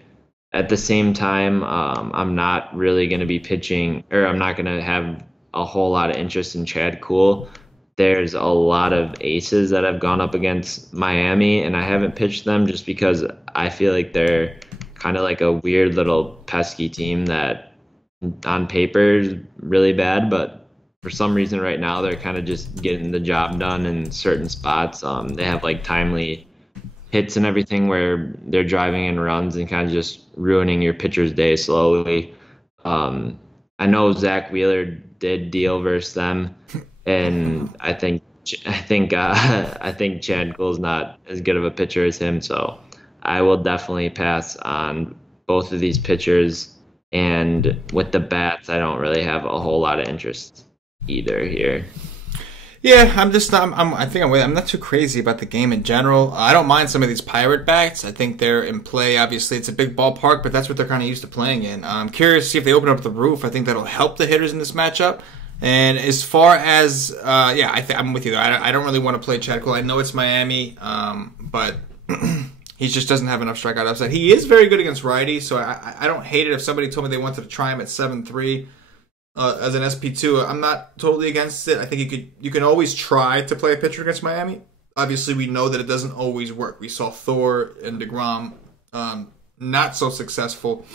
At the same time, I'm not really going to be pitching, or I'm not going to have a whole lot of interest in Chad Cool. There's a lot of aces that have gone up against Miami, and I haven't pitched them just because I feel like they're kind of like a weird little pesky team that on paper is really bad, but for some reason right now they're kind of just getting the job done in certain spots. They have like timely hits and everything where they're driving in runs and kind of just ruining your pitcher's day slowly. I know Zach Wheeler did deal versus them, and I think I think Chad Cole's not as good of a pitcher as him, so I will definitely pass on both of these pitchers. And with the bats, I don't really have a whole lot of interest either here. Yeah, I'm just not. I'm not too crazy about the game in general. I don't mind some of these Pirate bats. I think they're in play. Obviously, it's a big ballpark, but that's what they're kind of used to playing in. I'm curious to see if they open up the roof. I think that'll help the hitters in this matchup. And as far as I'm with you. I don't really want to play Chad Cole. I know it's Miami, but he just doesn't have enough strikeout upside. He is very good against righties, so I don't hate it if somebody told me they wanted to try him at 7-3. As an SP2, I'm not totally against it. I think you can always try to play a pitcher against Miami. Obviously, we know that it doesn't always work. We saw Thor and DeGrom not so successful,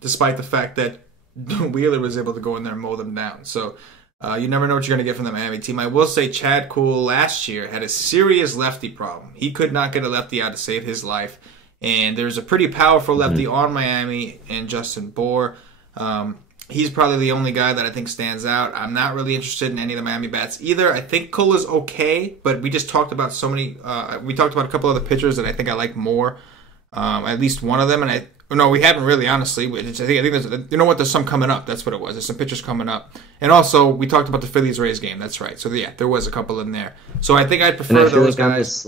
despite the fact that Wheeler was able to go in there and mow them down. So you never know what you're going to get from the Miami team. I will say Chad Kuhl last year had a serious lefty problem. He could not get a lefty out to save his life. And there's a pretty powerful lefty on Miami and Justin Bour. He's probably the only guy that I think stands out. I'm not really interested in any of the Miami bats either. I think Cole is okay, but we just talked about so many. We talked about a couple other pitchers that I think I like more. At least one of them, and no, we haven't really, honestly. I think there's, you know what? There's some coming up. That's what it was. There's some pitchers coming up, and also we talked about the Phillies Rays game. That's right. So yeah, there was a couple in there. So I think I'd prefer those guys.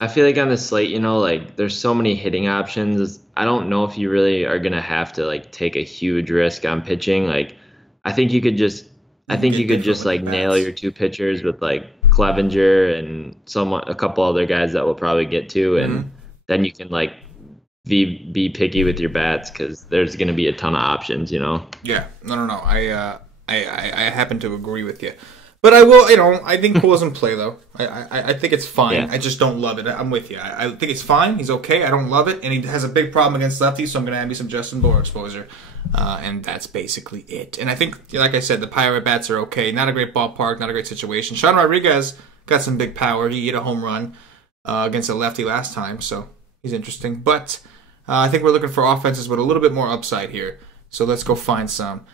I feel like on the slate, like there's so many hitting options. I don't know if you really are gonna have to like take a huge risk on pitching. Like, I think you could just like nail your two pitchers with like Clevenger and a couple other guys that we'll probably get to, and then you can like be picky with your bats because there's gonna be a ton of options. Yeah, no. I happen to agree with you. But I will, I think Cole's in play, though. I think it's fine. Yeah. I just don't love it. I'm with you. I think it's fine. He's okay. I don't love it. And he has a big problem against lefties, so I'm going to add me some Justin Bour exposure. And that's basically it. And I think, like I said, the Pirate bats are okay. Not a great ballpark, not a great situation. Sean Rodriguez got some big power. He hit a home run against a lefty last time, so he's interesting. But I think we're looking for offenses with a little bit more upside here. So let's go find some.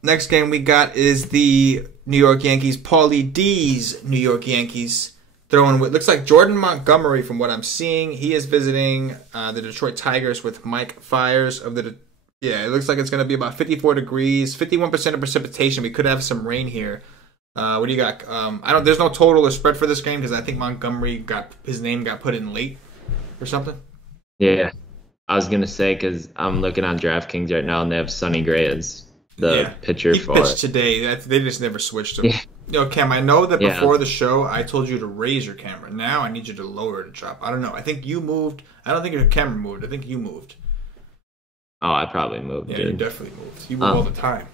Next game we got is the New York Yankees. Paulie D's New York Yankees throwing what looks like Jordan Montgomery from what I'm seeing. He is visiting the Detroit Tigers with Mike Fiers of the. Yeah, it looks like it's going to be about 54 degrees, 51% of precipitation. We could have some rain here. What do you got? There's no total or spread for this game because I think Montgomery his name got put in late or something. Yeah, I was going to say because I'm looking on DraftKings right now and they have Sonny Gray as the pitcher he pitched today. They just never switched him. Yeah. Cam, I know that before the show I told you to raise your camera. Now I need you to lower it to drop. I don't know. I think you moved. I don't think your camera moved. I think you moved. Oh, I probably moved. Yeah, you definitely moved. You move all the time.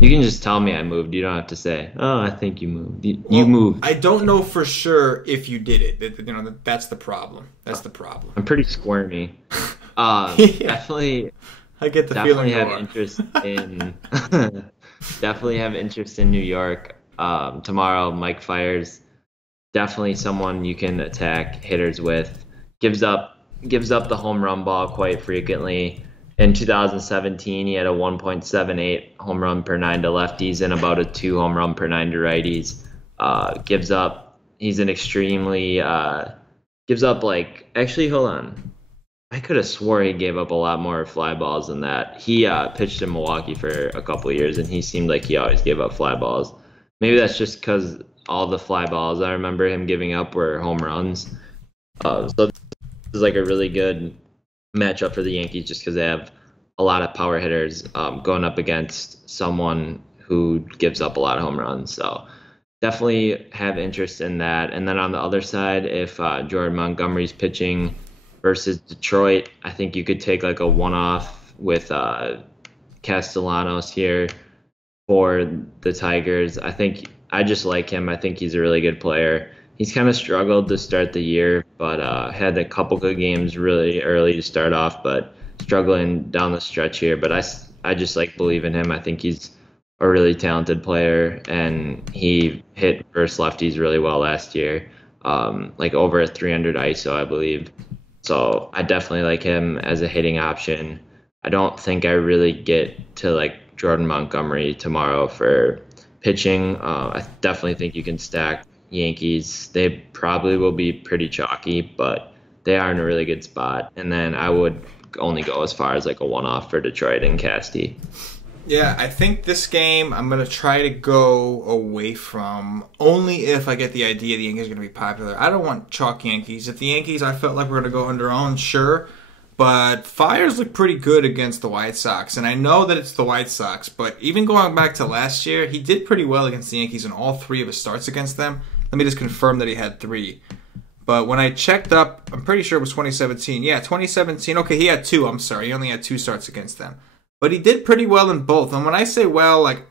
You can just tell me I moved. You don't have to say, "Oh, I think you moved." You moved. I don't know for sure if you did it. That's the problem. That's the problem. I'm pretty squirmy. Definitely. I get the feeling you have are. interest in definitely have interest in New York. Tomorrow, Mike Fiers, definitely someone you can attack hitters with. Gives up the home run ball quite frequently. In 2017, he had a 1.78 home run per 9 to lefties and about a 2 home run per 9 to righties. He's an extremely actually, hold on. I could have swore he gave up a lot more fly balls than that. He pitched in Milwaukee for a couple of years, and he seemed like he always gave up fly balls. Maybe that's just because all the fly balls I remember him giving up were home runs. So this is like a really good matchup for the Yankees just because they have a lot of power hitters going up against someone who gives up a lot of home runs. So definitely have interest in that. And then on the other side, if Jordan Montgomery's pitching versus Detroit, I think you could take like a one-off with Castellanos here for the Tigers. I just like him. I think he's a really good player. He's kind of struggled to start the year, but had a couple good games really early to start off, but struggling down the stretch here. But I just believe in him. I think he's a really talented player, and he hit versus lefties really well last year, over a 300 ISO, I believe. So I definitely like him as a hitting option. I don't think I really get to Jordan Montgomery tomorrow for pitching, I definitely think you can stack Yankees. They probably will be pretty chalky, but they are in a really good spot. And then I would only go as far as like a one-off for Detroit and Casty. Yeah, I think this game I'm going to try to go away from only if I get the idea the Yankees are going to be popular. I don't want chalk Yankees. If the Yankees, I felt like we're going to go under own, sure. But Fires look pretty good against the White Sox. And I know that it's the White Sox, but even going back to last year, he did pretty well against the Yankees in all 3 of his starts against them. Let me just confirm that he had 3. But when I checked up, I'm pretty sure it was 2017. Yeah, 2017. Okay, he had 2. I'm sorry. He only had 2 starts against them. But he did pretty well in both. And when I say well, like,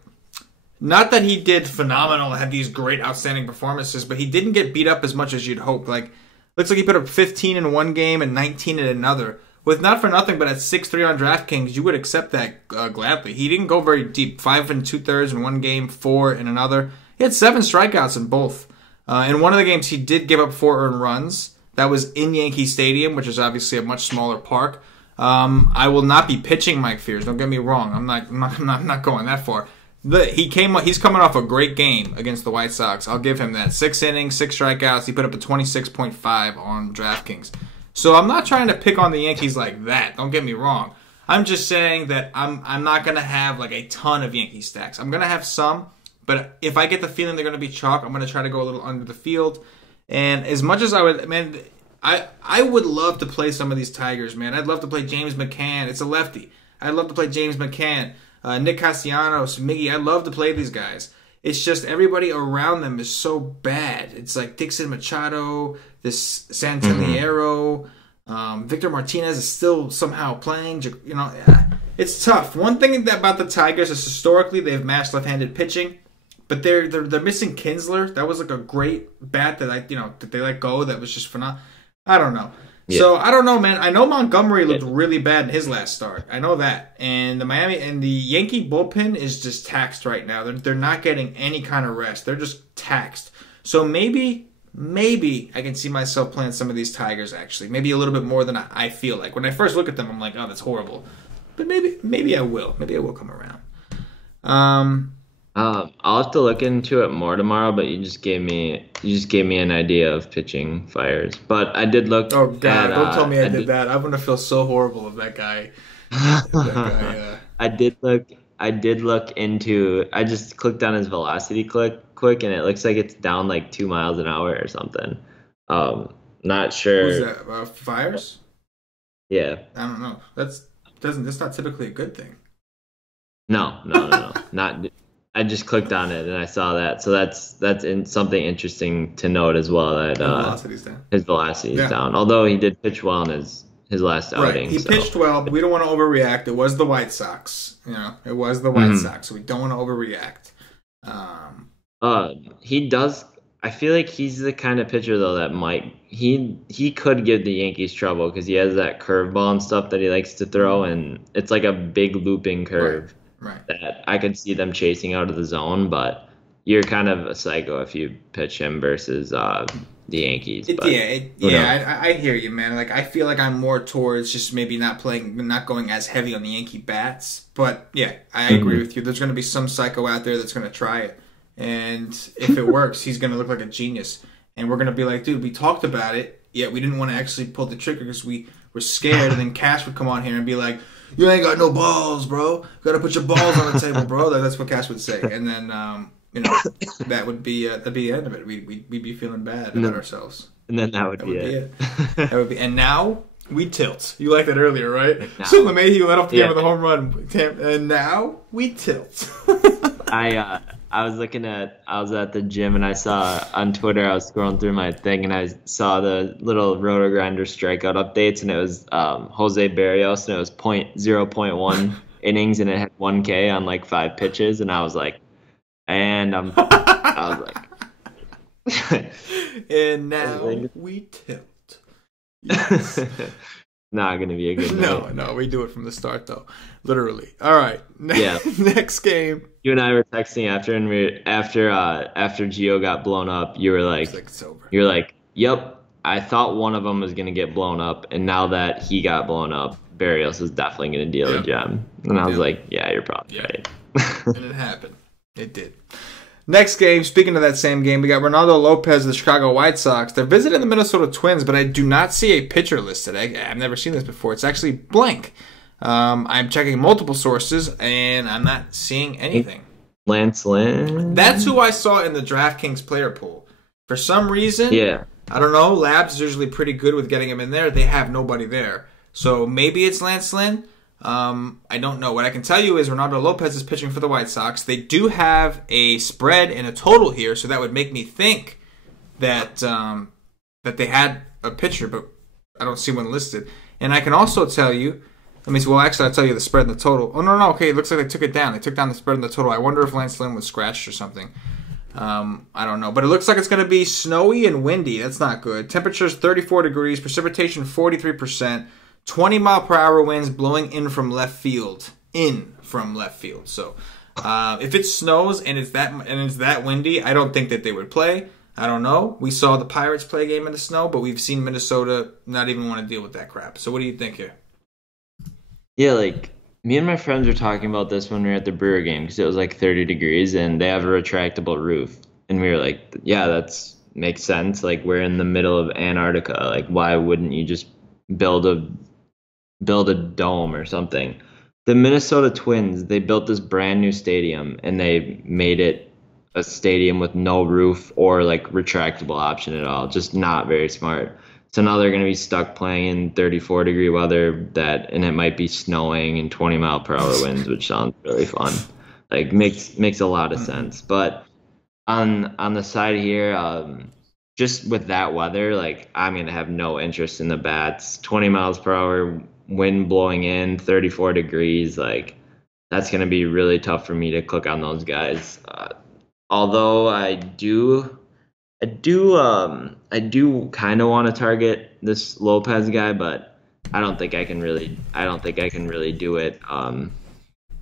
not that he did phenomenal, had these great, outstanding performances, but he didn't get beat up as much as you'd hope. Like, looks like he put up 15 in one game and 19 in another. With not for nothing, but at 6-3 on DraftKings, you would accept that gladly. He didn't go very deep. 5 2/3 in one game, 4 in another. He had 7 strikeouts in both. In one of the games, he did give up 4 earned runs. That was in Yankee Stadium, which is obviously a much smaller park. I will not be pitching Mike Fiers. Don't get me wrong. I'm not going that far. He's coming off a great game against the White Sox. I'll give him that. 6 innings, 6 strikeouts. He put up a 26.5 on DraftKings. So I'm not trying to pick on the Yankees like that. Don't get me wrong. I'm just saying that I'm not going to have like a ton of Yankee stacks. I'm going to have some, but if I get the feeling they're going to be chalk, I'm going to try to go a little under the field. And as much as I would, man, I would love to play some of these Tigers, man. I'd love to play James McCann. It's a lefty. I'd love to play James McCann, Nick Castellanos, Miggy. I'd love to play these guys. It's just everybody around them is so bad. It's like Dixon Machado, this Santillero, Victor Martinez is still somehow playing. You know, it's tough. One thing about the Tigers is historically they've matched left-handed pitching, but they're missing Kinsler. That was like a great bat that they let go. That was just phenomenal. I don't know. Yeah. So I don't know, man. I know Montgomery looked really bad in his last start. I know that. And the Yankee bullpen is just taxed right now. They're not getting any kind of rest. They're just taxed. So maybe I can see myself playing some of these Tigers actually. Maybe a little bit more than I feel like. When I first look at them, I'm like, oh, that's horrible. But maybe I will. Maybe I will come around. I'll have to look into it more tomorrow, but you just gave me an idea of pitching Fires. But I did look. Oh God! Don't tell me I did that. I'm gonna feel so horrible of that guy. I did look into. I just clicked on his velocity quick, and it looks like it's down like 2 miles an hour or something. Not sure. Who's that? Fires? Yeah. I don't know. That's not typically a good thing. No. Not. I just clicked on it and I saw that, so that's something interesting to note as well. That his velocity is down. Although he did pitch well in his last outing. He pitched well, but we don't want to overreact. It was the White Sox, It was the White Sox, so we don't want to overreact. He does. I feel like he's the kind of pitcher though that he could give the Yankees trouble because he has that curveball and stuff that he likes to throw, and it's like a big looping curve. Right. That I could see them chasing out of the zone, but you're kind of a psycho if you pitch him versus the Yankees. I hear you, man. Like I feel like I'm more towards just maybe not going as heavy on the Yankee bats. But yeah, I agree with you. There's going to be some psycho out there that's going to try it, and if it works, he's going to look like a genius. And we're going to be like, dude, we talked about it, yet we didn't want to actually pull the trigger because we were scared. And then Cash would come on here and be like, you ain't got no balls, bro. Gotta put your balls on the table, bro. That's what Cash would say, and then that would be the end of it. We'd be feeling bad about ourselves, and then that would be it. That would be. And now we tilt. You liked that earlier, right? So LeMahieu let off the game with a home run, and now we tilt. I was at the gym and I saw on Twitter, I was scrolling through my thing and I saw the little Roto Grinder strikeout updates, and it was Jose Barrios, and it was 0.1 innings and it had 1K on like 5 pitches, and I was like, and and now we tilt. Yes. Not gonna be a good night. No, we do it from the start though, literally. All right, next game. You and I were texting after, and after Gio got blown up, you were like, it's over. You're like, yep, I thought one of them was gonna get blown up, and now that he got blown up, Barrios is definitely gonna deal a gem. And I was like, yeah, you're probably right. And it happened. It did. Next game, speaking of that same game, we got Ronaldo Lopez of the Chicago White Sox. They're visiting the Minnesota Twins, but I do not see a pitcher listed. I've never seen this before. It's actually blank. I'm checking multiple sources, and I'm not seeing anything. Lance Lynn? That's who I saw in the DraftKings player pool. For some reason, yeah. I don't know. Labs is usually pretty good with getting him in there. They have nobody there. So maybe it's Lance Lynn. I don't know. What I can tell you is Ronaldo Lopez is pitching for the White Sox. They do have a spread and a total here, so that would make me think that that they had a pitcher, but I don't see one listed. And I can also tell you, actually I'll tell you the spread and the total. Oh, no, okay, it looks like they took it down. They took down the spread and the total. I wonder if Lance Lynn was scratched or something. I don't know. But it looks like it's going to be snowy and windy. That's not good. Temperatures 34 degrees, precipitation 43%. 20-mile-per-hour winds blowing in from left field. So, if it snows and it's that windy, I don't think that they would play. I don't know. We saw the Pirates play a game in the snow, but we've seen Minnesota not even want to deal with that crap. So, what do you think here? Yeah, like me and my friends were talking about this when we were at the Brewer game because it was like 30 degrees and they have a retractable roof, and we were like, yeah, that's makes sense. Like we're in the middle of Antarctica. Like why wouldn't you just build a dome or something? The Minnesota Twins, they built this brand new stadium and they made it a stadium with no roof or like retractable option at all. Just not very smart. So now they're going to be stuck playing in 34 degree weather and it might be snowing and 20-mile-per-hour winds, which sounds really fun. Like makes a lot of sense. But on the side here, just with that weather, like I'm going to have no interest in the bats. 20 miles per hour wind blowing in, 34 degrees, like that's going to be really tough for me to click on those guys. Although I do kind of want to target this Lopez guy, but I don't think I can really do it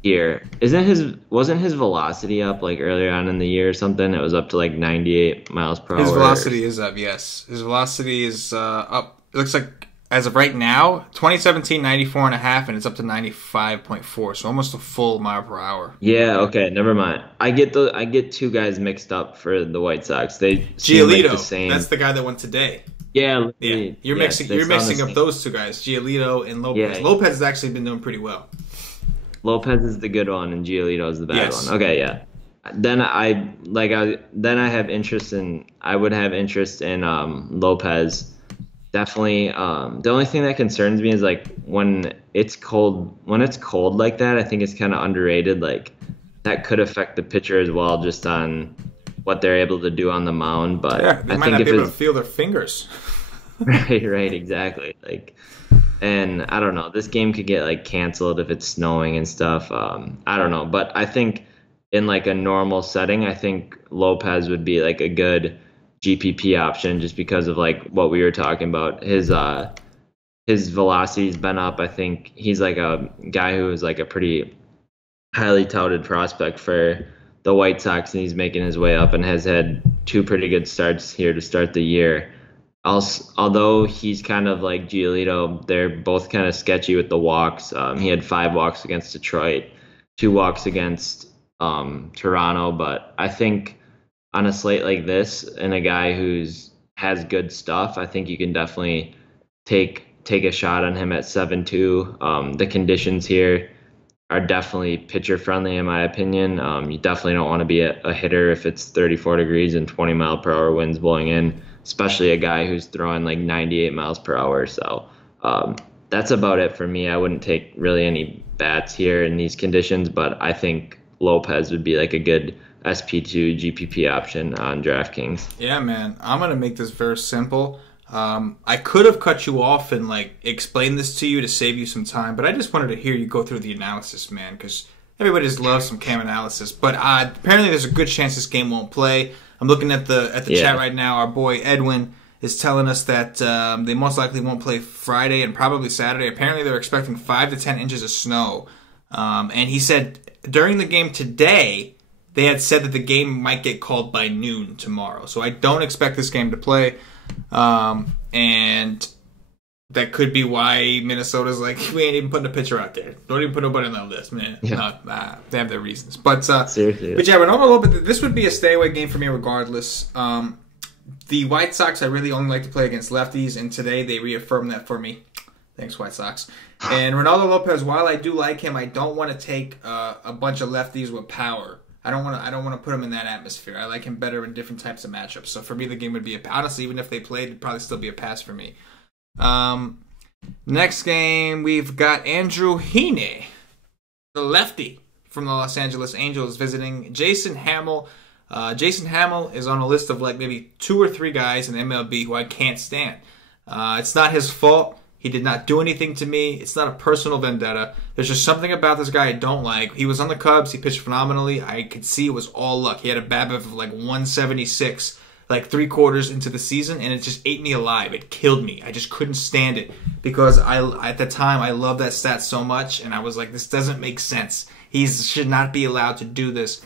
here. Wasn't his velocity up like earlier on in the year or something? It was up to like 98 miles per hour. His velocity is up, yes. His velocity is up. It looks like as of right now, 2017, 94.5, and it's up to 95.4, so almost a full mile per hour. Yeah, okay, never mind. I get two guys mixed up for the White Sox. They seem like the same. That's the guy that went today. Yeah. You're mixing up those two guys, Giolito and Lopez. Yeah. Lopez has actually been doing pretty well. Lopez is the good one, and Giolito is the bad one. Okay, yeah. Then I would have interest in Lopez. Definitely. The only thing that concerns me is like when it's cold like that, I think it's kind of underrated. Like that could affect the pitcher as well, just on what they're able to do on the mound. But yeah, they might not be able to feel their fingers. Right, exactly. Like, and I don't know. This game could get like canceled if it's snowing and stuff. I don't know, but I think in like a normal setting, I think Lopez would be like a good GPP option just because of like what we were talking about. His velocity's been up. I think he's like a guy who is like a pretty highly touted prospect for the White Sox, and he's making his way up and has had two pretty good starts here to start the year. Although he's kind of like Giolito, they're both kind of sketchy with the walks. He had 5 walks against Detroit, 2 walks against Toronto, but I think on a slate like this and a guy has good stuff, I think you can definitely take a shot on him at 7-2. The conditions here are definitely pitcher friendly in my opinion. You definitely don't want to be a hitter if it's 34 degrees and 20 mile per hour winds blowing in, especially a guy who's throwing like 98 miles per hour. So that's about it for me. I wouldn't take really any bats here in these conditions, but I think Lopez would be like a good SP2 GPP option on DraftKings. Yeah, man. I'm going to make this very simple. I could have cut you off and like explained this to you to save you some time, but I just wanted to hear you go through the analysis, man, because everybody just loves some Cam analysis. But apparently there's a good chance this game won't play. I'm looking at the chat right now. Our boy Edwin is telling us that they most likely won't play Friday and probably Saturday. Apparently they're expecting 5 to 10 inches of snow. And he said during the game today, they had said that the game might get called by noon tomorrow. So I don't expect this game to play. And that could be why Minnesota's like, we ain't even putting a pitcher out there. Don't even put nobody on that list, man. Yeah. They have their reasons. But seriously. But yeah, Ronaldo Lopez, this would be a stay away game for me regardless. The White Sox, I really only like to play against lefties, and today they reaffirmed that for me. Thanks, White Sox. And Ronaldo Lopez, while I do like him, I don't want to take a bunch of lefties with power. I don't want to put him in that atmosphere. I like him better in different types of matchups. So for me, the game would be honestly, even if they played, it'd probably still be a pass for me. Next game, we've got Andrew Heaney, the lefty from the Los Angeles Angels, visiting Jason Hamill. Jason Hamill is on a list of like maybe 2 or 3 guys in MLB who I can't stand. It's not his fault. He did not do anything to me. It's not a personal vendetta. There's just something about this guy I don't like. He was on the Cubs. He pitched phenomenally. I could see it was all luck. He had a BABIP of like 176, like 3/4 into the season, and it just ate me alive. It killed me. I just couldn't stand it because at the time I loved that stat so much, and I was like, this doesn't make sense. He should not be allowed to do this.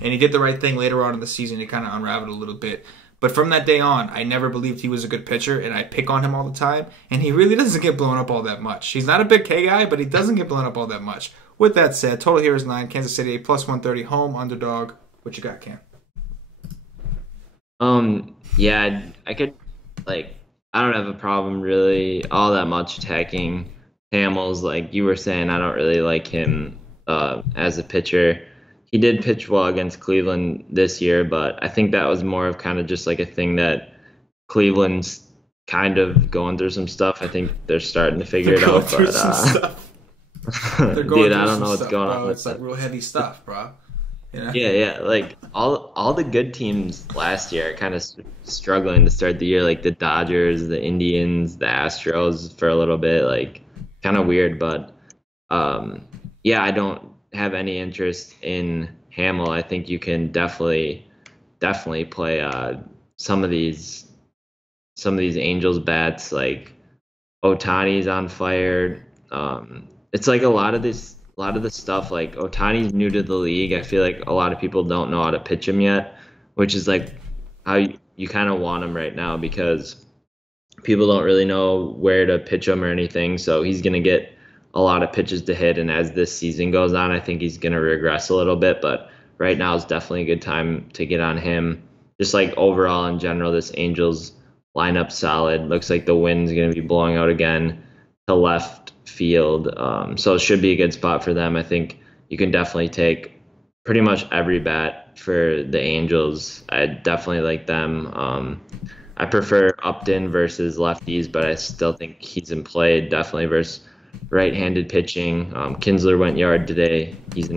And he did the right thing later on in the season. He kind of unraveled a little bit. But from that day on, I never believed he was a good pitcher, and I pick on him all the time. And he really doesn't get blown up all that much. He's not a big K guy, but he doesn't get blown up all that much. With that said, total here is 9. Kansas City, plus 130, home, underdog. What you got, Cam? Yeah, I could, like, I don't have a problem really all that much attacking Hamels. Like you were saying, I don't really like him as a pitcher. He did pitch well against Cleveland this year, but I think that was more of kind of just like a thing that Cleveland's kind of going through some stuff. I think they're starting to figure it out. But dude, I don't know what's going on. It's like real heavy stuff, bro. You know? Yeah. Like all the good teams last year are kind of struggling to start the year, like the Dodgers, the Indians, the Astros for a little bit. Like kind of weird, but yeah, I don't have any interest in Hamill. I think you can definitely play some of these Angels bats. Like Ohtani's on fire. It's like a lot of the stuff. Like Ohtani's new to the league. I feel like a lot of people don't know how to pitch him yet, which is like how you kind of want him right now because people don't really know where to pitch him or anything. So he's gonna get a lot of pitches to hit, and as this season goes on, I think he's going to regress a little bit, but right now is definitely a good time to get on him. Just like overall in general, this Angels lineup solid. Looks like the wind's going to be blowing out again to left field, so it should be a good spot for them. I think you can definitely take pretty much every bat for the Angels. I definitely like them. I prefer Upton versus lefties, but I still think he's in play definitely versus right-handed pitching. Kinsler went yard today. He's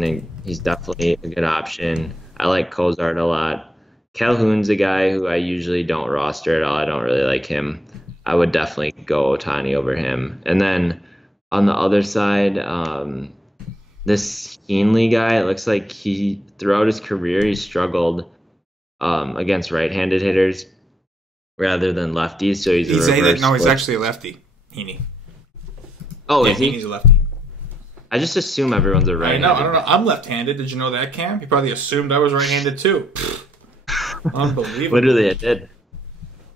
definitely a good option. I like Cozart a lot. Calhoun's a guy who I usually don't roster at all. I don't really like him. I would definitely go Ohtani over him. And then on the other side, this Heaney guy, it looks like he throughout his career he struggled against right-handed hitters rather than lefties. So he's actually a lefty. Heaney. Oh, is he? He's a lefty. I just assume everyone's a right-handed. I don't know. I'm left-handed. Did you know that, Cam? You probably assumed I was right-handed too. Unbelievable. Literally, I did.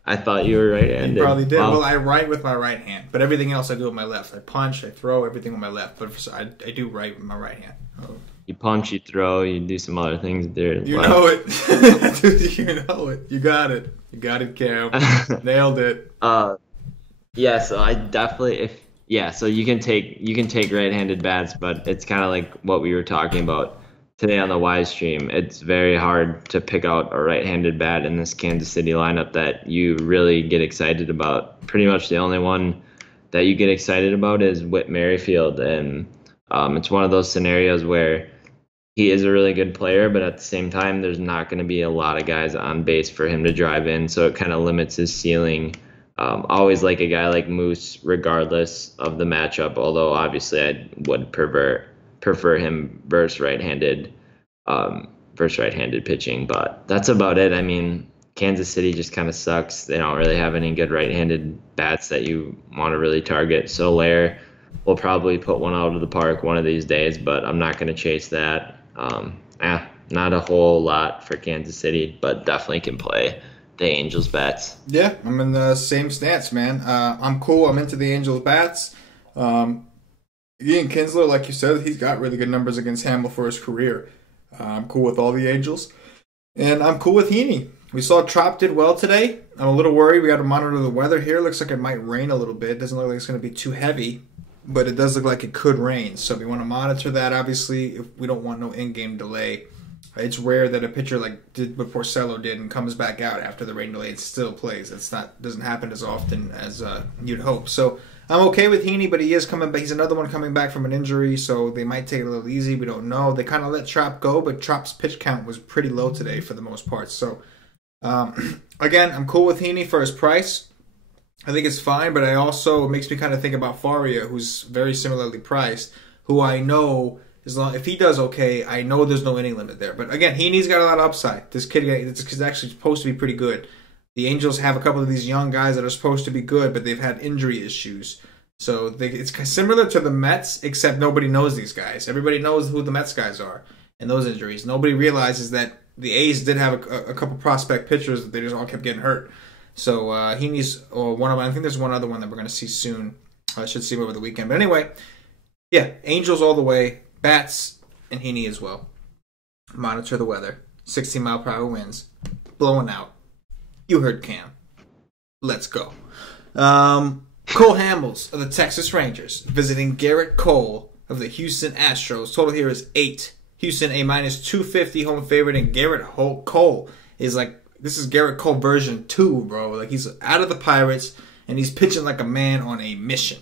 I thought you were right-handed. You probably did. Wow. Well, I write with my right hand, but everything else I do with my left. I punch, I throw, everything with my left. But I do write with my right hand. Oh. You punch, you throw, you do some other things there. You know it. Dude, you know it. You got it. You got it, Cam. Nailed it. Yeah, so I definitely so you can take right-handed bats, but it's kind of like what we were talking about today on the Y stream. It's very hard to pick out a right-handed bat in this Kansas City lineup that you really get excited about. Pretty much the only one that you get excited about is Whit Merrifield, and it's one of those scenarios where he is a really good player, but at the same time, there's not going to be a lot of guys on base for him to drive in, so it kind of limits his ceiling. Always like a guy like Moose, regardless of the matchup. Although obviously I would prefer him versus right-handed pitching. But that's about it. I mean, Kansas City just kind of sucks. They don't really have any good right-handed bats that you want to really target. So Lair will probably put one out of the park one of these days, but I'm not going to chase that. Not a whole lot for Kansas City, but definitely can play the Angels bats. Yeah, I'm in the same stance, man. I'm cool. I'm into the Angels bats. Ian Kinsler, like you said, he's got really good numbers against Hamill for his career. I'm cool with all the Angels. And I'm cool with Heaney. We saw Trop did well today. I'm a little worried. We got to monitor the weather here. Looks like it might rain a little bit. Doesn't look like it's going to be too heavy, but it does look like it could rain. So we want to monitor that. Obviously, if we don't want no in-game delay. It's rare that a pitcher like did what Porcello did and comes back out after the rain delay and still plays. Doesn't happen as often as you'd hope. So I'm okay with Heaney, but he is coming back. He's another one coming back from an injury, so they might take it a little easy. We don't know. They kind of let Trop go, but Trop's pitch count was pretty low today for the most part. So again, I'm cool with Heaney for his price. I think it's fine, but it makes me kind of think about Faria, who's very similarly priced, who I know if he does okay, I know there's no inning limit there. But again, Heaney's got a lot of upside. This kid is actually supposed to be pretty good. The Angels have a couple of these young guys that are supposed to be good, but they've had injury issues. So it's similar to the Mets, except nobody knows these guys. Everybody knows who the Mets guys are and those injuries. Nobody realizes that the A's did have a couple prospect pitchers that they just all kept getting hurt. So Heaney's one of them. I think there's one other one that we're going to see soon. I should see over the weekend. But anyway, yeah, Angels all the way. Bats and Heaney as well. Monitor the weather. 16-mile-per-hour winds. Blowing out. You heard Cam. Let's go. Cole Hamels of the Texas Rangers visiting Garrett Cole of the Houston Astros. Total here is 8. Houston a minus 250 home favorite, and Garrett Cole is like, this is Garrett Cole version 2, bro. Like, he's out of the Pirates and he's pitching like a man on a mission.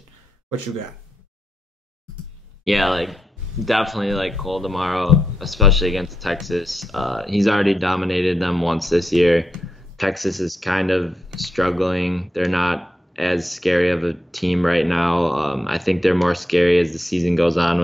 What you got? Yeah, definitely like Cole tomorrow, especially against Texas. He's already dominated them once this year. Texas is kind of struggling. They're not as scary of a team right now. I think they're more scary as the season goes on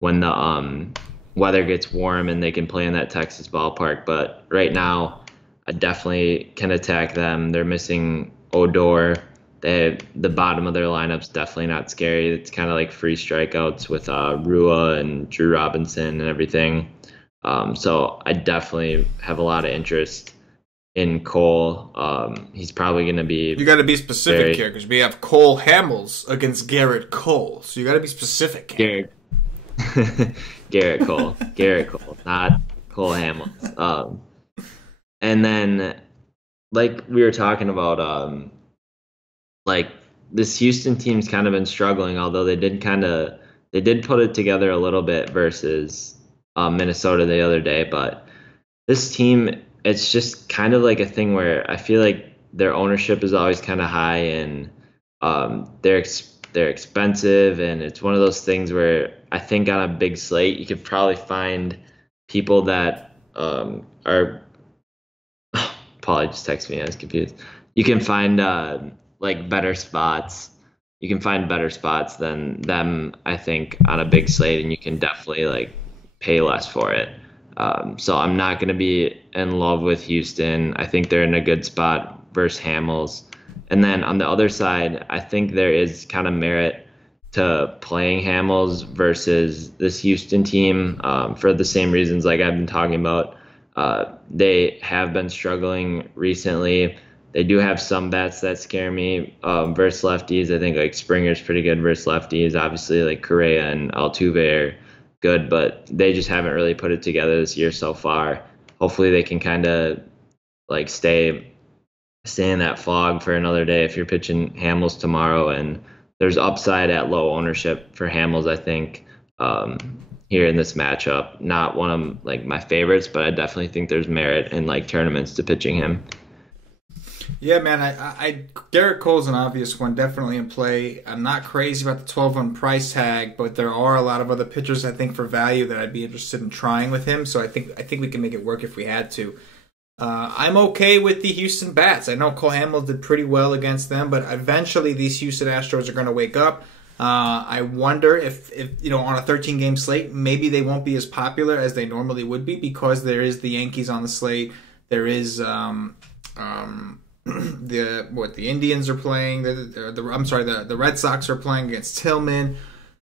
when the weather gets warm and they can play in that Texas ballpark. But right now, I definitely can attack them. They're missing Odor. The bottom of their lineup's definitely not scary. It's kind of like free strikeouts with Rua and Drew Robinson and everything. So I definitely have a lot of interest in Cole. He's probably going to be... You got to be specific here because we have Cole Hamels against Garrett Cole. So you got to be specific. Garrett Cole. Garrett Cole, not Cole Hamels. And then, like we were talking about... this Houston team's kind of been struggling, although they did put it together a little bit versus Minnesota the other day. But this team, it's just kind of like a thing where I feel like their ownership is always kind of high, and they're expensive, and it's one of those things where I think on a big slate you could probably find people that are. Paul just texted me. I was confused. You can find better spots. You can find better spots than them, I think, on a big slate, and you can definitely pay less for it. So I'm not going to be in love with Houston. I think they're in a good spot versus Hamels. And then on the other side, I think there is kind of merit to playing Hamels versus this Houston team for the same reasons like I've been talking about. They have been struggling recently. They do have some bats that scare me versus lefties. I think Springer's pretty good versus lefties. Obviously, Correa and Altuve are good, but they just haven't really put it together this year so far. Hopefully, they can kind of stay in that fog for another day if you're pitching Hamels tomorrow. And there's upside at low ownership for Hamels, I think, here in this matchup. Not one of my favorites, but I definitely think there's merit in tournaments to pitching him. Yeah, man, Garrett Cole's an obvious one, definitely in play. I'm not crazy about the 12-1 price tag, but there are a lot of other pitchers, I think, for value that I'd be interested in trying with him. So I think we can make it work if we had to. I'm okay with the Houston Bats. I know Cole Hamels did pretty well against them, but eventually these Houston Astros are going to wake up. I wonder if on a 13-game slate, maybe they won't be as popular as they normally would be because there is the Yankees on the slate. There is the Indians are playing. The Red Sox are playing against Tillman.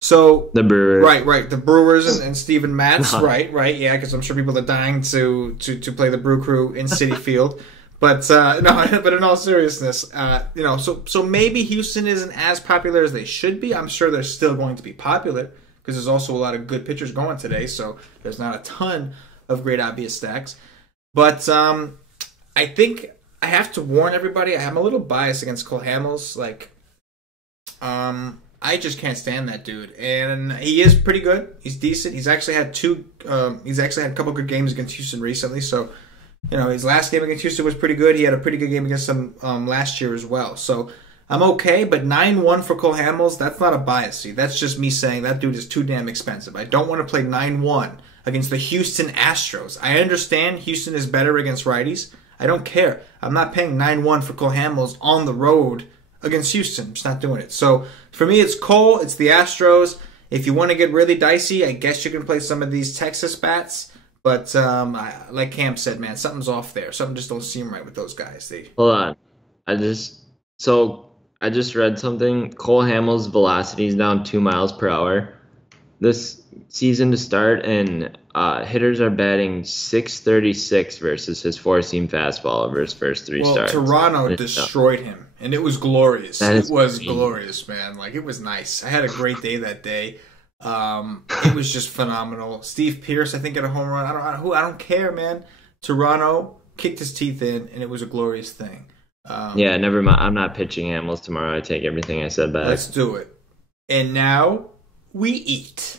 So the Brewers, right, the Brewers and Steven Matz, right, yeah, because I'm sure people are dying to play the Brew Crew in Citi Field. But no, but in all seriousness, so maybe Houston isn't as popular as they should be. I'm sure they're still going to be popular because there's also a lot of good pitchers going today. So there's not a ton of great obvious stacks. But I think I have to warn everybody. I'm a little biased against Cole Hamels. I just can't stand that dude, and he is pretty good. He's decent. He's actually had a couple good games against Houston recently. So, his last game against Houston was pretty good. He had a pretty good game against them last year as well. So I'm okay. But 9-1 for Cole Hamels, that's not a bias. See, that's just me saying that dude is too damn expensive. I don't want to play 9-1 against the Houston Astros. I understand Houston is better against righties. I don't care. I'm not paying 9-1 for Cole Hamels on the road against Houston. I'm just not doing it. So for me, it's Cole. It's the Astros. If you want to get really dicey, I guess you can play some of these Texas bats. But like Cam said, man, something's off there. Something just don't seem right with those guys. Hold on. I just read something. Cole Hamels' velocity is down 2 miles per hour this season to start, and hitters are batting .636 versus his four-seam fastball over his first three starts. Toronto destroyed him, and it was glorious. It was glorious, man. It was nice. I had a great day that day. It was just phenomenal. Steve Pearce, I think, had a home run. I don't care, man. Toronto kicked his teeth in, and it was a glorious thing. Never mind. I'm not pitching Hamels tomorrow. I take everything I said back. Let's do it. And now we eat.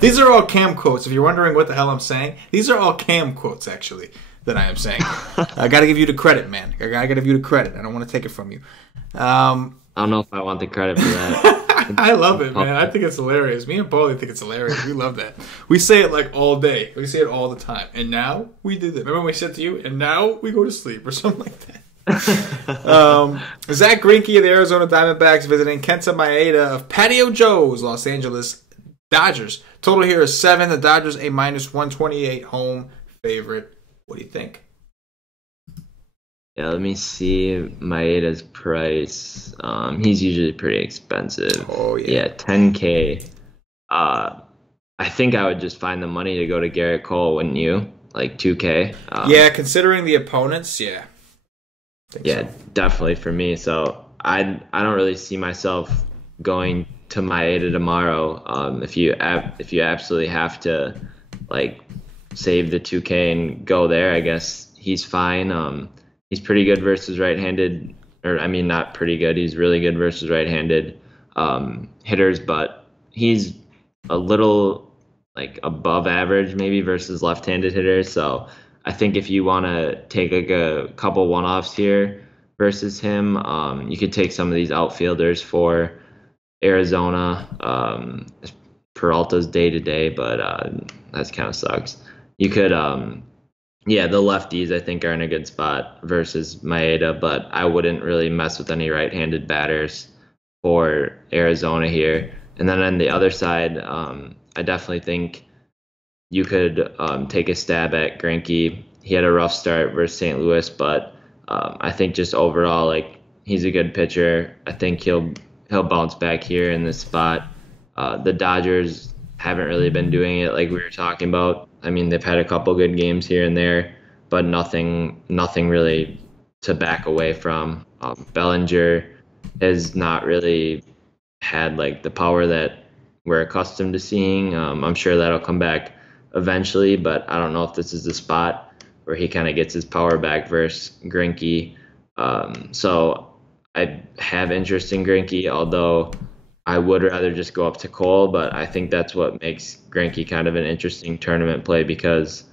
These are all Cam quotes. If you're wondering what the hell I'm saying, these are all Cam quotes, actually, that I am saying. I got to give you the credit, man. I got to give you the credit. I don't want to take it from you. I don't know if I want the credit for that. I love it, man. I think it's hilarious. Me and Paulie think it's hilarious. We love that. We say it all day. We say it all the time. And now we do that. Remember when we said to you, and now we go to sleep or something like that. Zach Greinke of the Arizona Diamondbacks visiting Kenta Maeda of Patio Joe's Los Angeles Dodgers. Total here is 7. The Dodgers a -128 home favorite. What do you think? Yeah, let me see Maeda's price. He's usually pretty expensive. Oh, yeah. Yeah, $10K. I think I would just find the money to go to Garrett Cole, wouldn't you? $2K. Yeah, considering the opponents, yeah. Yeah, definitely for me. So I don't really see myself going to Maeda tomorrow. If you absolutely have to save the 2K and go there, I guess he's fine. He's pretty good versus right-handed, not pretty good. He's really good versus right-handed hitters, but he's a little above average maybe versus left-handed hitters. So I think if you want to take a couple one-offs here versus him, you could take some of these outfielders for Arizona. Peralta's day-to-day, but that kind of sucks. You could... the lefties I think are in a good spot versus Maeda, but I wouldn't really mess with any right-handed batters for Arizona here. And then on the other side, I definitely think you could take a stab at Greinke. He had a rough start versus St. Louis, but I think just overall, he's a good pitcher. I think he'll bounce back here in this spot. The Dodgers haven't really been doing it like we were talking about. They've had a couple good games here and there, but nothing really to back away from. Bellinger has not really had the power that we're accustomed to seeing. I'm sure that'll come back eventually, but I don't know if this is the spot where he kind of gets his power back versus Greinke. So I have interest in Greinke, although I would rather just go up to Cole, but I think that's what makes Greinke kind of an interesting tournament play because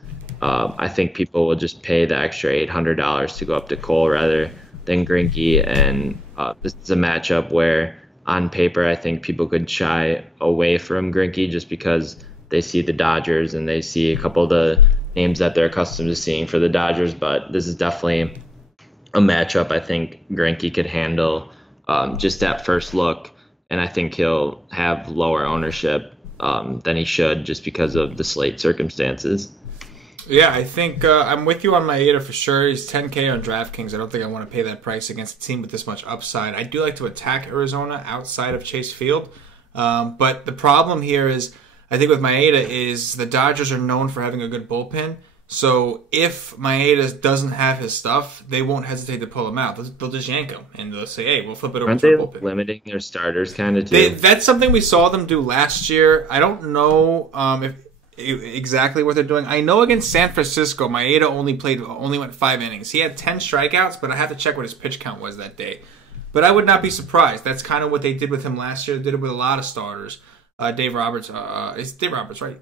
I think people will just pay the extra $800 to go up to Cole rather than Greinke, and this is a matchup where on paper I think people could shy away from Greinke just because they see the Dodgers and they see a couple of the names that they're accustomed to seeing for the Dodgers, but this is definitely a matchup I think Greinke could handle just at first look. And I think he'll have lower ownership than he should just because of the slate circumstances. Yeah, I think I'm with you on Maeda for sure. He's $10K on DraftKings. I don't think I want to pay that price against a team with this much upside. I do like to attack Arizona outside of Chase Field. But the problem here is, I think with Maeda is the Dodgers are known for having a good bullpen. So if Maeda doesn't have his stuff, they won't hesitate to pull him out. They'll just yank him, and they'll say, hey, we'll flip it over Aren't to they a bullpen. limiting their starters kind of too? That's something we saw them do last year. I don't know if exactly what they're doing. I know against San Francisco, Maeda only went 5 innings. He had 10 strikeouts, but I have to check what his pitch count was that day. But I would not be surprised. That's kind of what they did with him last year. They did it with a lot of starters. Dave Roberts, it's Dave Roberts, right?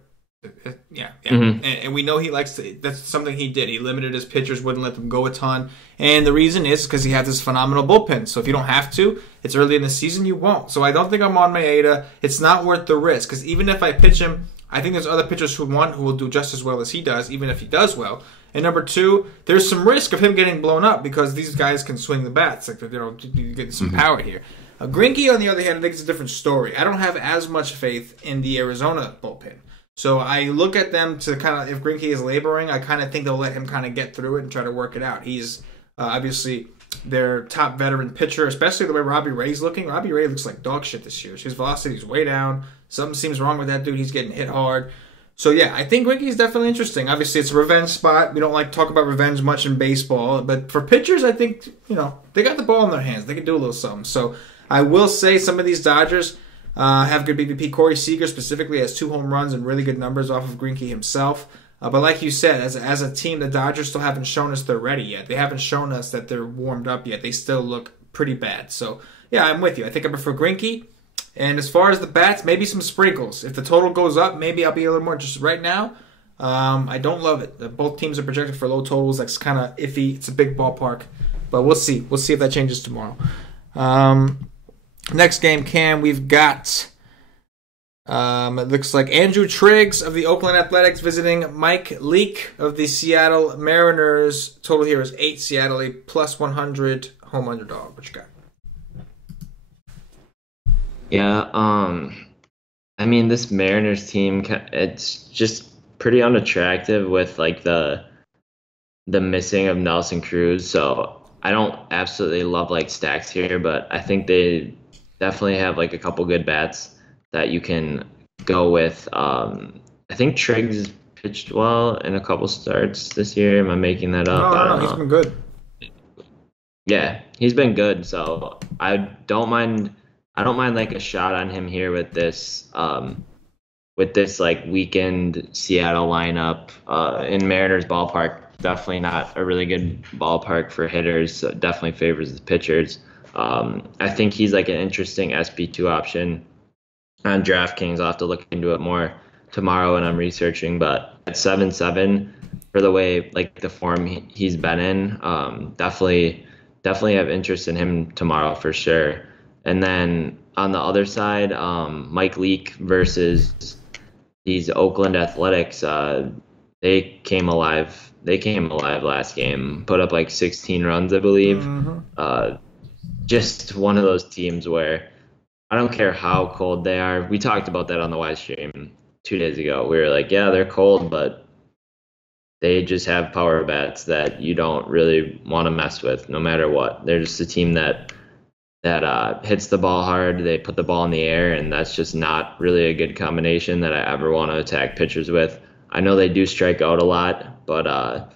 Yeah. Mm-hmm. And we know he likes to. That's something he did. He limited his pitchers, wouldn't let them go a ton. And the reason is because he had this phenomenal bullpen. So if you don't have to, it's early in the season, you won't. So I don't think I'm on Maeda. It's not worth the risk because even if I pitch him, I think there's other pitchers who will do just as well as he does, even if he does well. And number two, there's some risk of him getting blown up because these guys can swing the bats. Like, you get some power here. Greinke, on the other hand, I think it's a different story. I don't have as much faith in the Arizona bullpen. So I look at them to kind of, if Greinke is laboring, I kind of think they'll let him kind of get through it and try to work it out. He's obviously their top veteran pitcher, especially the way Robbie Ray's looking. Robbie Ray looks like dog shit this year. His velocity is way down. Something seems wrong with that dude. He's getting hit hard. So yeah, I think Greinke is definitely interesting. Obviously, it's a revenge spot. We don't like to talk about revenge much in baseball. But for pitchers, I think, they got the ball in their hands. They can do a little something. So I will say some of these Dodgers have good BVP. Corey Seager specifically has 2 home runs and really good numbers off of Greinke himself. But like you said, as a team, the Dodgers still haven't shown us they're ready yet. They haven't shown us that they're warmed up yet. They still look pretty bad. So yeah, I'm with you. I think I prefer Greinke. And as far as the bats, maybe some sprinkles. If the total goes up, maybe I'll be a little more interested. Right now, I don't love it. Both teams are projected for low totals. That's kind of iffy. It's a big ballpark. But we'll see. We'll see if that changes tomorrow. Next game, Cam, we've got, it looks like Andrew Triggs of the Oakland Athletics visiting Mike Leake of the Seattle Mariners. Total here is 8. Seattle, a plus 100 home underdog. What you got? Yeah, I mean, this Mariners team, it's just pretty unattractive with like the missing of Nelson Cruz. So I don't absolutely love like stacks here, but I think they definitely have like a couple good bats that you can go with. I think Triggs pitched well in a couple starts this year. Am I making that up? No, he's been good. Yeah, he's been good. So I don't mind like a shot on him here with this like weekend Seattle lineup in Mariners ballpark. Definitely not a really good ballpark for hitters. So it definitely favors the pitchers. I think he's like an interesting SP2 option on DraftKings. I'll have to look into it more tomorrow when I'm researching. But at 7-7 for the way like the form he's been in, definitely have interest in him tomorrow for sure. And then on the other side, Mike Leake versus these Oakland Athletics, they came alive. They came alive last game, put up like 16 runs, I believe. Mm-hmm. Just one of those teams where I don't care how cold they are. We talked about that on the live stream 2 days ago. We were like, yeah, they're cold, but they just have power bats that you don't really want to mess with no matter what. They're just a team that hits the ball hard. They put the ball in the air, and that's just not really a good combination that I ever want to attack pitchers with. I know they do strike out a lot, but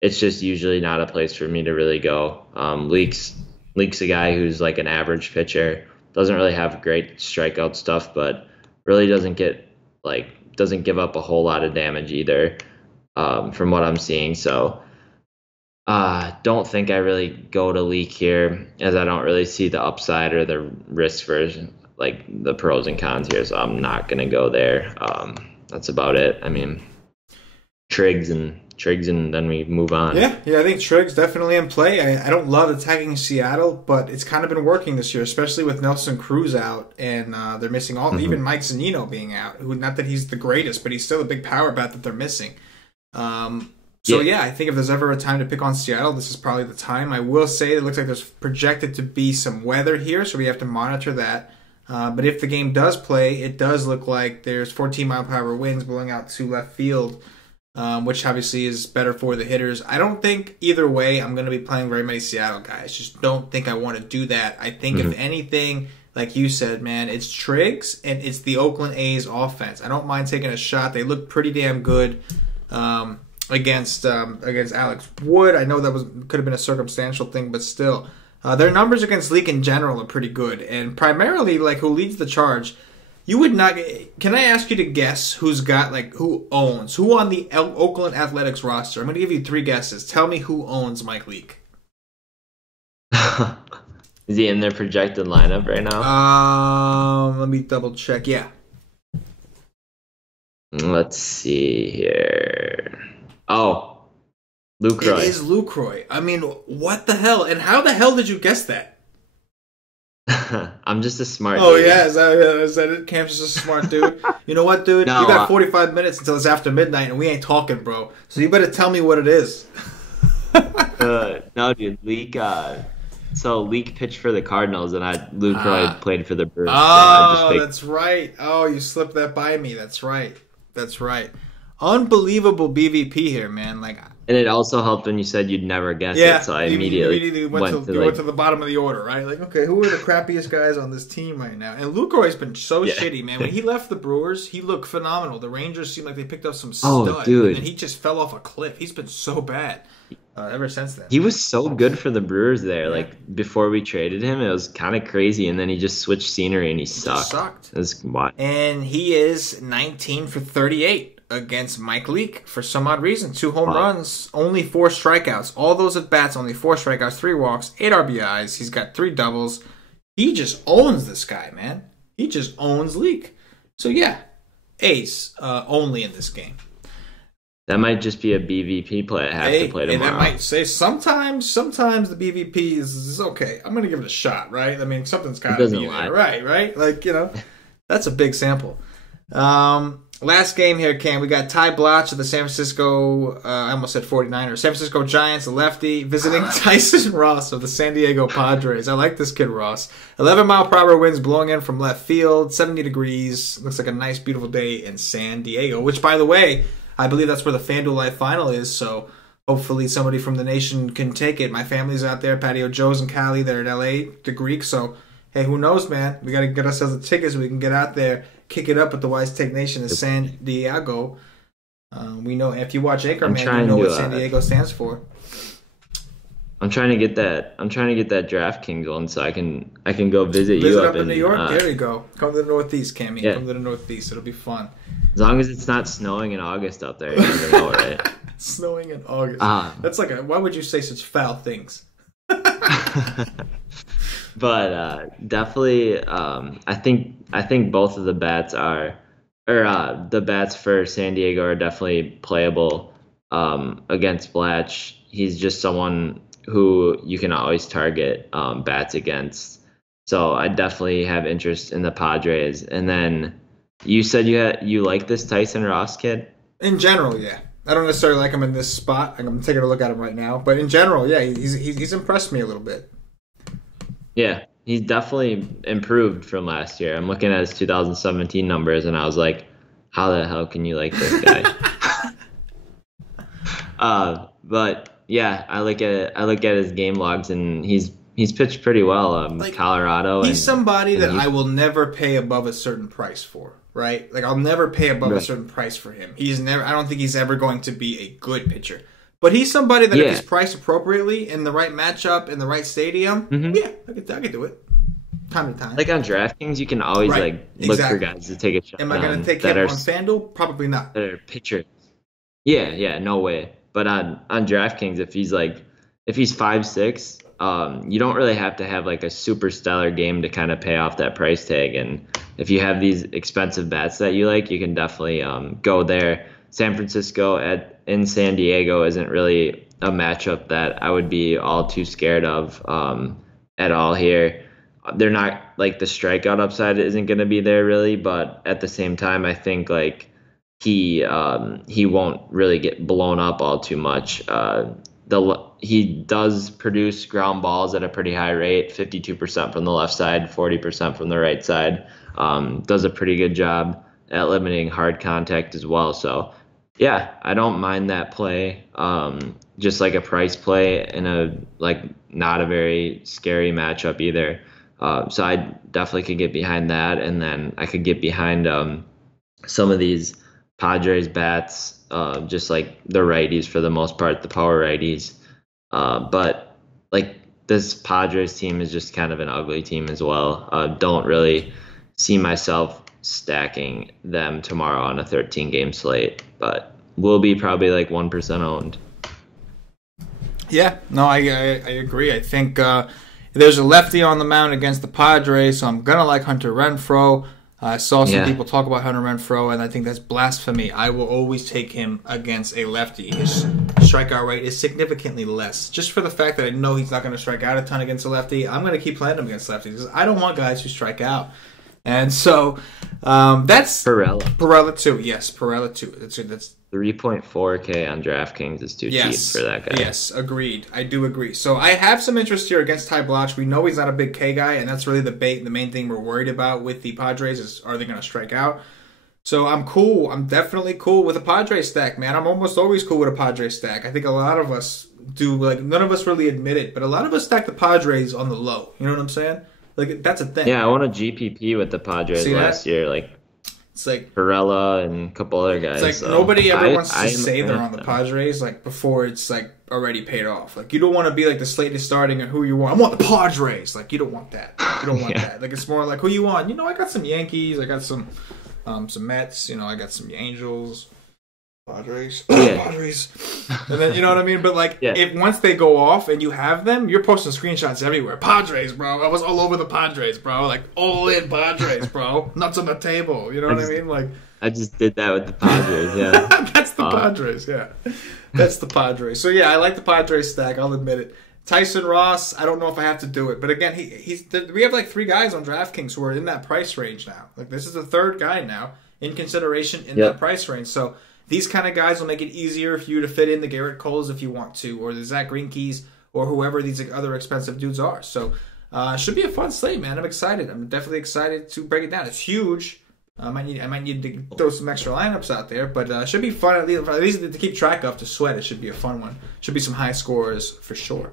it's just usually not a place for me to really go. Leake's a guy who's like an average pitcher, doesn't really have great strikeout stuff, but really doesn't give up a whole lot of damage either, from what I'm seeing. So don't think I really go to Leake here, as I don't really see the upside or the risk for like the pros and cons here. So I'm not gonna go there. That's about it. I mean, Triggs and then we move on. Yeah, I think Triggs definitely in play. I don't love attacking Seattle, but it's kind of been working this year, especially with Nelson Cruz out, and they're missing even Mike Zunino being out. Who, not that he's the greatest, but he's still a big power bat that they're missing. So yeah, I think if there's ever a time to pick on Seattle, this is probably the time. I will say it looks like there's projected to be some weather here, so we have to monitor that. But if the game does play, it does look like there's 14-mile-per-hour winds blowing out to left field, which obviously is better for the hitters. I don't think either way I'm going to be playing very many Seattle guys. Just don't think I want to do that. I think if anything, like you said, man, it's Triggs and it's the Oakland A's offense. I don't mind taking a shot. They look pretty damn good. against Alex Wood. I know that could have been a circumstantial thing, but still, their numbers against Leak in general are pretty good, and primarily like who leads the charge. You would not. Can I ask you to guess who on the Oakland Athletics roster? I'm going to give you 3 guesses. Tell me who owns Mike Leake. Is he in their projected lineup right now? Let me double check. Yeah. Let's see here. Oh, Lucroy. It is Lucroy. I mean, what the hell? And how the hell did you guess that? I'm just a smart dude. Yeah, is that it? Cam's just a smart dude. You know what, dude? No, you got 45 minutes until it's after midnight, and we ain't talking, bro. So you better tell me what it is. No, dude. Leak. So Leak pitched for the Cardinals, and Lucroy played for the Brewers. Oh, so that's right. Oh, you slipped that by me. That's right. Unbelievable BVP here, man. And it also helped when you said you'd never guess it, so I immediately went to the bottom of the order, right? Like, okay, who are the crappiest guys on this team right now? And Lucroy's been so shitty, man. When he left the Brewers, he looked phenomenal. The Rangers seemed like they picked up some stud, and then he just fell off a cliff. He's been so bad ever since then. He was so good for the Brewers there. Yeah. Like, before we traded him, it was kind of crazy, and then he just switched scenery, and he sucked. It was wild. And he is 19 for 38. Against Mike Leake for some odd reason. 2 home runs, only 4 strikeouts. All those at bats, only 4 strikeouts, 3 walks, 8 RBIs. He's got 3 doubles. He just owns this guy, man. He just owns Leake. So yeah, ace only in this game. That might just be a BVP play I have to play tomorrow. And I might say sometimes the BVP is okay. I'm gonna give it a shot, right? I mean, something's got to be there, right? Like, you know, that's a big sample. Last game here, Cam. We got Ty Blotch of the San Francisco, I almost said 49ers, San Francisco Giants, a lefty, visiting Tyson Ross of the San Diego Padres. I like this kid, Ross. 11-mile-per-hour winds blowing in from left field, 70 degrees. Looks like a nice, beautiful day in San Diego, which, by the way, I believe that's where the FanDuel Live Final is, so hopefully somebody from the nation can take it. My family's out there, Patio Joe's and Cali. They're in L.A., the Greek, so, hey, who knows, man? We got to get ourselves the tickets so we can get out there. Kick it up with the Wise Take Nation in San Diego. We know if you watch Anchorman, you know what San Diego stands for. I'm trying to get that DraftKings one so I can go visit you up in New York. There you go. Come to the Northeast, Cammy. Yeah. Come to the Northeast. It'll be fun. As long as it's not snowing in August out there, you never know, right? Snowing in August. That's like why would you say such foul things? But definitely, I think both of the bats the bats for San Diego are definitely playable against Blatch. He's just someone who you can always target bats against. So I definitely have interest in the Padres. And then you said you like this Tyson Ross kid? In general, yeah. I don't necessarily like him in this spot. I'm taking a look at him right now, but in general, yeah, he's impressed me a little bit. Yeah, he's definitely improved from last year. I'm looking at his 2017 numbers, and I was like, how the hell can you like this guy? But yeah, I look at his game logs, and he's pitched pretty well. Colorado. He's somebody that I will never pay above a certain price for. Right? Like, I'll never pay above a certain price for him. I don't think he's ever going to be a good pitcher. But he's somebody that if he's priced appropriately in the right matchup, in the right stadium, I could do it. Time to time. Like on DraftKings, you can always look for guys to take a shot. Am I going to take him on FanDuel? Probably not. That are pitchers. Yeah, no way. But on DraftKings, if he's 5'6", you don't really have to have like a super stellar game to kind of pay off that price tag. And if you have these expensive bats that you like, you can definitely go there. San Francisco in San Diego isn't really a matchup that I would be all too scared of at all here. They're not like the strikeout upside isn't going to be there really, but at the same time, I think like he won't really get blown up all too much. He does produce ground balls at a pretty high rate, 52% from the left side, 40% from the right side. Does a pretty good job at limiting hard contact as well. So, yeah, I don't mind that play. Just like a price play in a not a very scary matchup either. So I definitely could get behind that, and then I could get behind some of these Padres bats, just like the righties for the most part, the power righties. But like this Padres team is just kind of an ugly team as well. Don't really see myself stacking them tomorrow on a 13-game slate, but will be probably like 1% owned. Yeah, no, I agree. I think there's a lefty on the mound against the Padres, so I'm going to like Hunter Renfroe. I saw some people talk about Hunter Renfroe, and I think that's blasphemy. I will always take him against a lefty. His strikeout rate is significantly less. Just for the fact that I know he's not going to strike out a ton against a lefty, I'm going to keep playing him against lefties because I don't want guys who strike out. And so that's Perella too. Yes, Perella too. That's 3.4K on DraftKings is too cheap for that guy. Yes, agreed. I do agree. So I have some interest here against Ty Blotch. We know he's not a big K guy, and that's really the main thing we're worried about with the Padres is, are they going to strike out? So I'm cool. I'm definitely cool with a Padres stack, man. I'm almost always cool with a Padres stack. I think a lot of us do. Like, none of us really admit it, but a lot of us stack the Padres on the low. You know what I'm saying? Like, that's a thing. Yeah, I won a GPP with the Padres last year. Like, it's like Perella and a couple other guys. It's like nobody ever wants to say they're on the Padres like before it's like already paid off. Like, you don't want to be like the slate is starting and who you want. I want the Padres. Like, you don't want that. You don't want that. Like, it's more like who you want. You know, I got some Yankees. I got some Mets. You know, I got some Angels. Padres. Padres. And then, you know what I mean? But, like, if once they go off and you have them, you're posting screenshots everywhere. Padres, bro. I was all over the Padres, bro. Like, all in Padres, bro. Nuts on the table. You know what I mean? Like, I just did that with the Padres, yeah. That's the Padres, yeah. That's the Padres. So, yeah, I like the Padres stack. I'll admit it. Tyson Ross, I don't know if I have to do it. But, again, we have, like, 3 guys on DraftKings who are in that price range now. Like, this is the 3rd guy now in consideration in that price range. So, these kind of guys will make it easier for you to fit in the Garrett Coles if you want to, or the Zach Greinke's, or whoever these other expensive dudes are. So, should be a fun slate, man. I'm excited. I'm definitely excited to break it down. It's huge. I might need to throw some extra lineups out there, but should be fun at least to keep track of, to sweat. It should be a fun one. Should be some high scores for sure.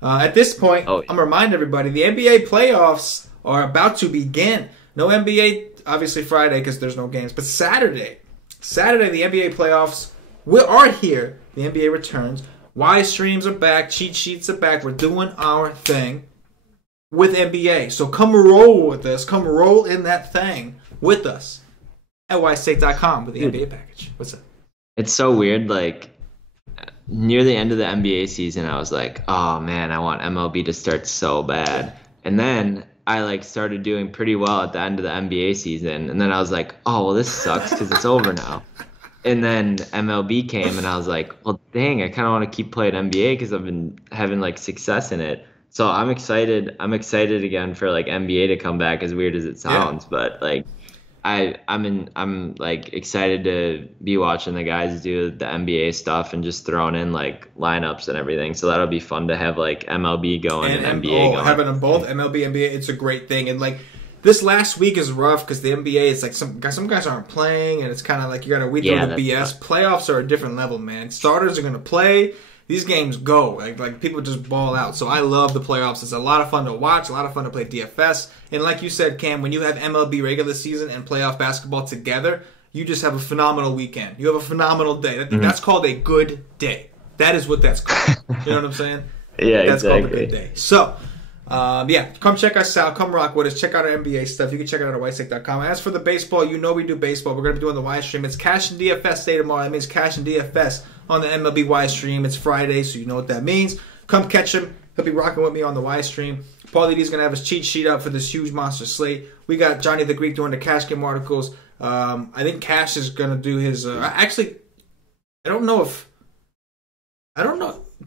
At this point, I'm going to remind everybody, the NBA playoffs are about to begin. No NBA, obviously Friday because there's no games, but Saturday, the NBA playoffs are here. The NBA returns. Y streams are back. Cheat sheets are back. We're doing our thing with NBA. So come roll with us. Come roll in that thing with us at ystate.com with the NBA package. What's up? It's so weird. Like, near the end of the NBA season, I was like, oh, man, I want MLB to start so bad. And then I like started doing pretty well at the end of the NBA season, and then I was like, oh, well, this sucks because it's over now. And then MLB came, and I was like, well, dang, I kind of want to keep playing NBA because I've been having like success in it. So I'm excited. I'm excited again for like NBA to come back, as weird as it sounds, but like I'm like excited to be watching the guys do the NBA stuff and just throwing in like lineups and everything. So that'll be fun to have like MLB going and NBA going. Having them both, MLB, NBA, it's a great thing. And like this last week is rough because the NBA, it's like some guys aren't playing, and it's kind of like you got to weed through the BS. Tough. Playoffs are a different level, man. Starters are going to play. These games go. Like people just ball out. So I love the playoffs. It's a lot of fun to watch, a lot of fun to play DFS. And like you said, Cam, when you have MLB regular season and playoff basketball together, you just have a phenomenal weekend. You have a phenomenal day. That's called a good day. That is what that's called. You know what I'm saying? Yeah, that's exactly. Called a good day. So, come check us out. Come rock with us. Check out our NBA stuff. You can check it out at whitestick.com. As for the baseball, you know we do baseball. We're going to be doing the Y stream. It's Cash and DFS day tomorrow. That means Cash and DFS on the MLB Y stream. It's Friday, so you know what that means. Come catch him. He'll be rocking with me on the Y stream. Paulie D's going to have his cheat sheet up for this huge monster slate. We got Johnny the Greek doing the Cash Game articles. I think Cash is going to do his... actually, I don't know.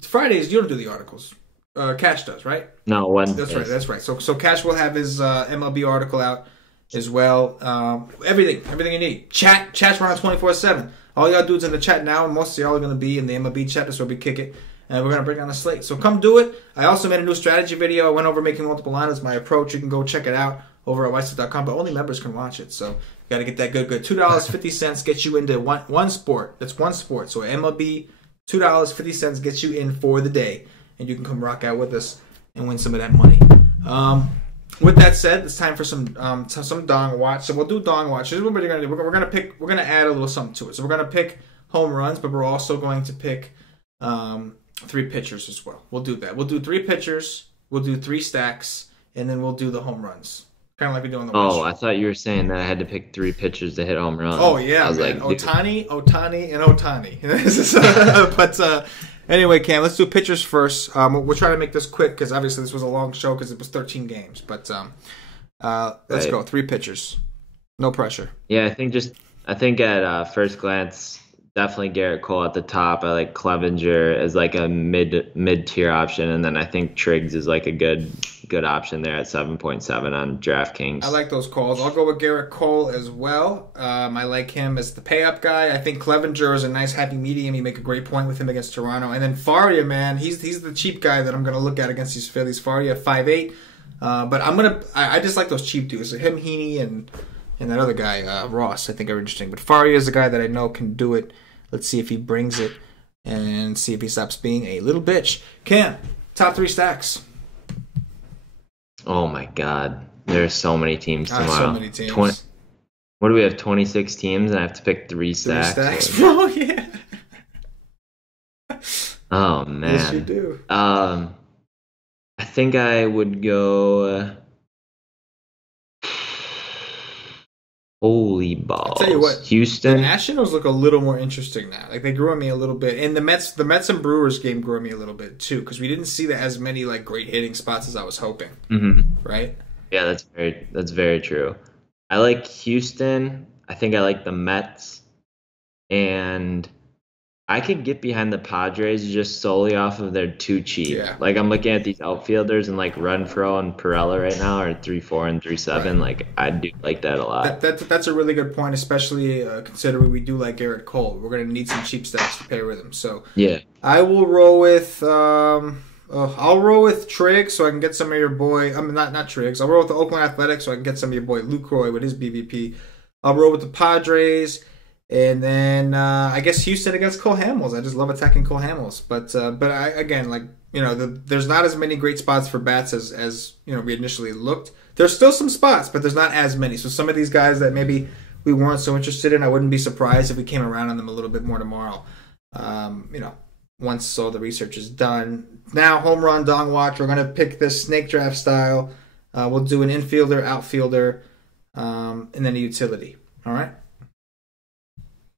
Fridays, you don't do the articles. Cash does, right? No, Wednesdays. That's right. So Cash will have his MLB article out as well. Everything you need. Chat's running 24/7. All y'all dudes in the chat now, and most of y'all are going to be in the MLB chat. That's where we kick it. And we're going to bring on a slate. So come do it. I also made a new strategy video. I went over making multiple lineups, my approach. You can go check it out over at whitestick.com, but only members can watch it. So you got to get that good. $2.50 gets you into one sport. That's one sport. So MLB, $2.50 gets you in for the day. And you can come rock out with us and win some of that money. With that said, it's time for some dong watch. So we'll do dong watch. This is what we're gonna do. We're gonna add a little something to it. So we're gonna pick home runs, but we're also going to pick 3 pitchers as well. We'll do that. We'll do 3 pitchers. We'll do 3 stacks, and then we'll do the home runs. Kind of like we do on the West. I thought you were saying that I had to pick 3 pitchers to hit home runs. Oh yeah, I was man. like, Ohtani, and Ohtani. But anyway, Cam, let's do pitchers first. We'll try to make this quick because obviously this was a long show because it was 13 games. But let's go 3 pitchers. No pressure. Yeah, I think at first glance, definitely Garrett Cole at the top. I like Clevenger as like a mid tier option, and then I think Triggs is like a good option there at 7.7 on DraftKings. I like those calls. I'll go with Garrett Cole as well. I like him as the pay up guy. I think Clevenger is a nice happy medium. You make a great point with him against Toronto, and then Faria, man, he's the cheap guy that I'm going to look at against these Phillies. Faria 5.8, but I just like those cheap dudes. So him, Heaney, and that other guy Ross, I think are interesting. But Faria is a guy that I know can do it. Let's see if he brings it and see if he stops being a little bitch. Cam, top 3 stacks. Oh my God, there are so many teams tomorrow. So many teams. What do we have? 26 teams, and I have to pick 3 stacks. 3 stacks, bro. Yeah. Oh man. Yes, you do. I think I would go. Holy balls! I'll tell you what, Houston. The Nationals look a little more interesting now. Like they grew on me a little bit, and the Mets and Brewers game grew on me a little bit too because we didn't see as many like great hitting spots as I was hoping. Mm-hmm. Right? Yeah, that's very true. I like Houston. I think I like the Mets, and I could get behind the Padres just solely off of they're too cheap. Yeah. Like I'm looking at these outfielders and like Renfroe and Pirella right now are 3.4 and 3.7. Right. Like I do like that a lot. That's a really good point, especially considering we do like Garrett Cole. We're gonna need some cheap stacks to pair with him. So yeah, I will roll with I'll roll with Triggs so I can get some of your boy. I mean not Triggs. I'll roll with the Oakland Athletics so I can get some of your boy Lucroy with his BVP. I'll roll with the Padres. And then I guess Houston against Cole Hamels. I just love attacking Cole Hamels. But I, again, like there's not as many great spots for bats as we initially looked. There's still some spots, but there's not as many. So some of these guys that maybe we weren't so interested in, I wouldn't be surprised if we came around on them a little bit more tomorrow. Once all the research is done. Now home run dong watch. We're gonna pick this snake draft style. We'll do an infielder, outfielder, and then a utility. All right.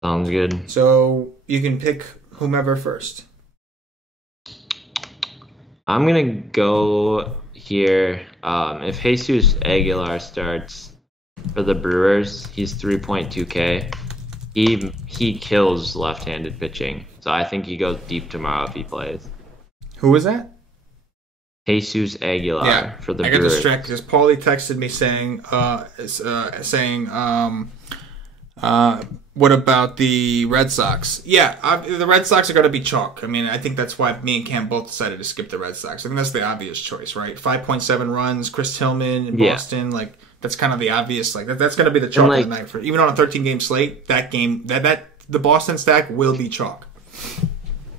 Sounds good. So you can pick whomever first. I'm going to go here. If Jesus Aguilar starts for the Brewers, he's 3.2K. He kills left-handed pitching. So I think he goes deep tomorrow if he plays. Who is that? Jesus Aguilar for the Brewers. I got distracted because Paulie texted me saying what about the Red Sox? Yeah, the Red Sox are going to be chalk. I mean, I think that's why me and Cam both decided to skip the Red Sox. I think that's the obvious choice, right? 5.7 runs, Chris Tillman in Boston. Like that's kind of the obvious. Like that's going to be the chalk of the night for even on a 13-game slate. That game, that the Boston stack will be chalk.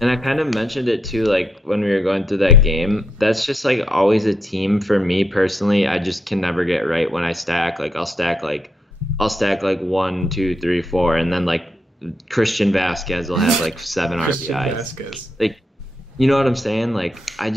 And I kind of mentioned it too, like when we were going through that game. That's just like always a team for me personally. I just can never get right when I stack. Like I'll stack like 1, 2, 3, 4, and then like Christian Vasquez will have like 7 RBIs. Vasquez. Like, you know what I'm saying? Like I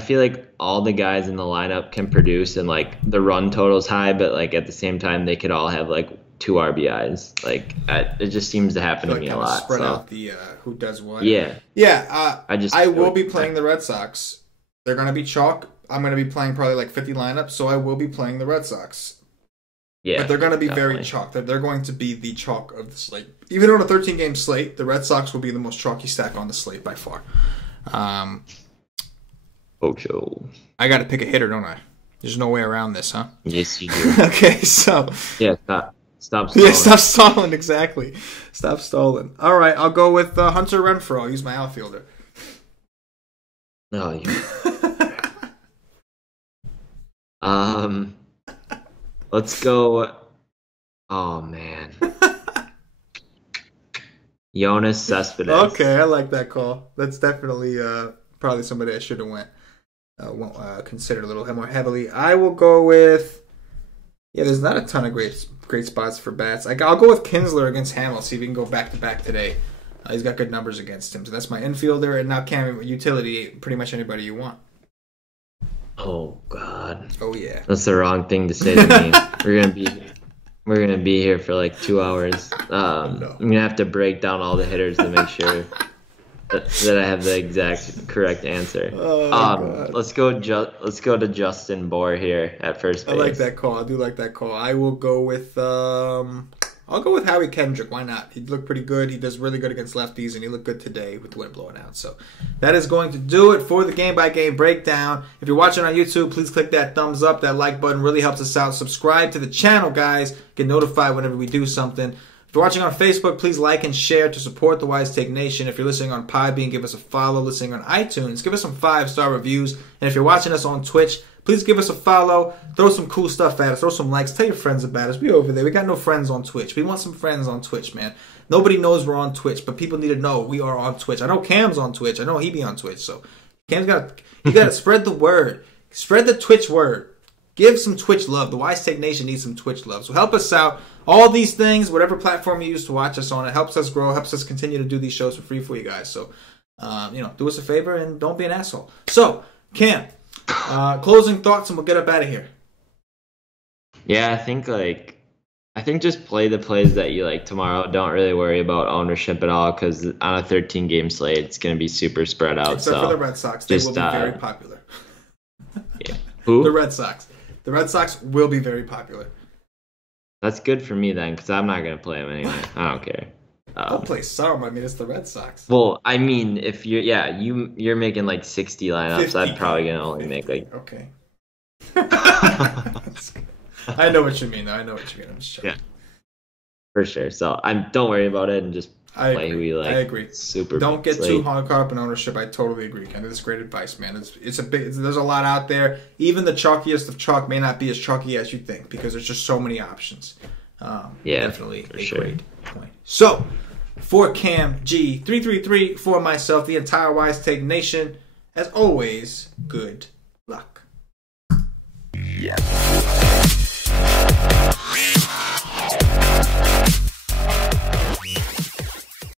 feel like all the guys in the lineup can produce and like the run total's high, but like at the same time they could all have like 2 RBIs. Like it just seems to happen to me a lot. Spread out the who does what. Yeah. Yeah. I will be playing the Red Sox. They're going to be chalk. I'm going to be playing probably like 50 lineups, so I will be playing the Red Sox. Yeah, but they're going to be very chalk. They're going to be the chalk of the slate. Even on a 13-game slate, the Red Sox will be the most chalky stack on the slate by far. Ocho. I got to pick a hitter, don't I? There's no way around this, huh? Yes, you do. Okay, so. Yeah, stop stalling. Yeah, stop stalling, exactly. Stop stalling. All right, I'll go with Hunter Renfroe. I'll use my outfielder. No, you. Let's go. Oh man, Yoenis Cespedes. Okay, I like that call. That's definitely probably somebody I should have went. won't consider a little more heavily. I will go with. Yeah, there's not a ton of great spots for bats. I'll go with Kinsler against Hamill. See if we can go back to back today. He's got good numbers against him, so that's my infielder. And now Cam, utility, pretty much anybody you want. Oh God. Oh yeah. That's the wrong thing to say to me. We're gonna be here for like 2 hours. I'm gonna have to break down all the hitters to make sure that I have the exact correct answer. Let's go to Justin Bohr here at first base. I like that call. I do like that call. I will go with I'll go with Howie Kendrick. Why not? He looked pretty good. He does really good against lefties, and he looked good today with the wind blowing out. So that is going to do it for the game-by-game breakdown. If you're watching on YouTube, please click that thumbs up. That like button really helps us out. Subscribe to the channel, guys. Get notified whenever we do something. If you're watching on Facebook, please like and share to support the Wise Take Nation. If you're listening on Podbean, give us a follow. Listening on iTunes, give us some 5-star reviews. And if you're watching us on Twitch, please give us a follow. Throw some cool stuff at us. Throw some likes. Tell your friends about us. We over there. We got no friends on Twitch. We want some friends on Twitch, man. Nobody knows we're on Twitch, but people need to know we are on Twitch. I know Cam's on Twitch. I know he be on Twitch. So Cam's got to spread the word. Spread the Twitch word. Give some Twitch love. The Wise Take Nation needs some Twitch love. So help us out. All these things, whatever platform you use to watch us on, it helps us grow, helps us continue to do these shows for free for you guys. So, do us a favor and don't be an asshole. So, Cam, closing thoughts and we'll get up out of here. Yeah, I think just play the plays that you like tomorrow. Don't really worry about ownership at all because on a 13-game slate, it's going to be super spread out. Except for the Red Sox. They will be very popular. Yeah. Who? The Red Sox. The Red Sox will be very popular. That's good for me then, because I'm not gonna play them anyway. I don't care. I'll play some. I mean, it's the Red Sox. Well, I mean, if you're making like 60 lineups, 50. I'm probably gonna only make like. Okay. I know what you mean. I know what you mean. I'm just joking. Yeah. For sure. So don't worry about it and just play who you like. I agree. Super. Don't get too hung up in ownership. I totally agree, Ken. That's great advice, man. There's a lot out there. Even the chalkiest of chalk may not be as chalky as you think because there's just so many options. Definitely a great point. So, for KamG333, for myself, the entire Wise Take Nation, as always, good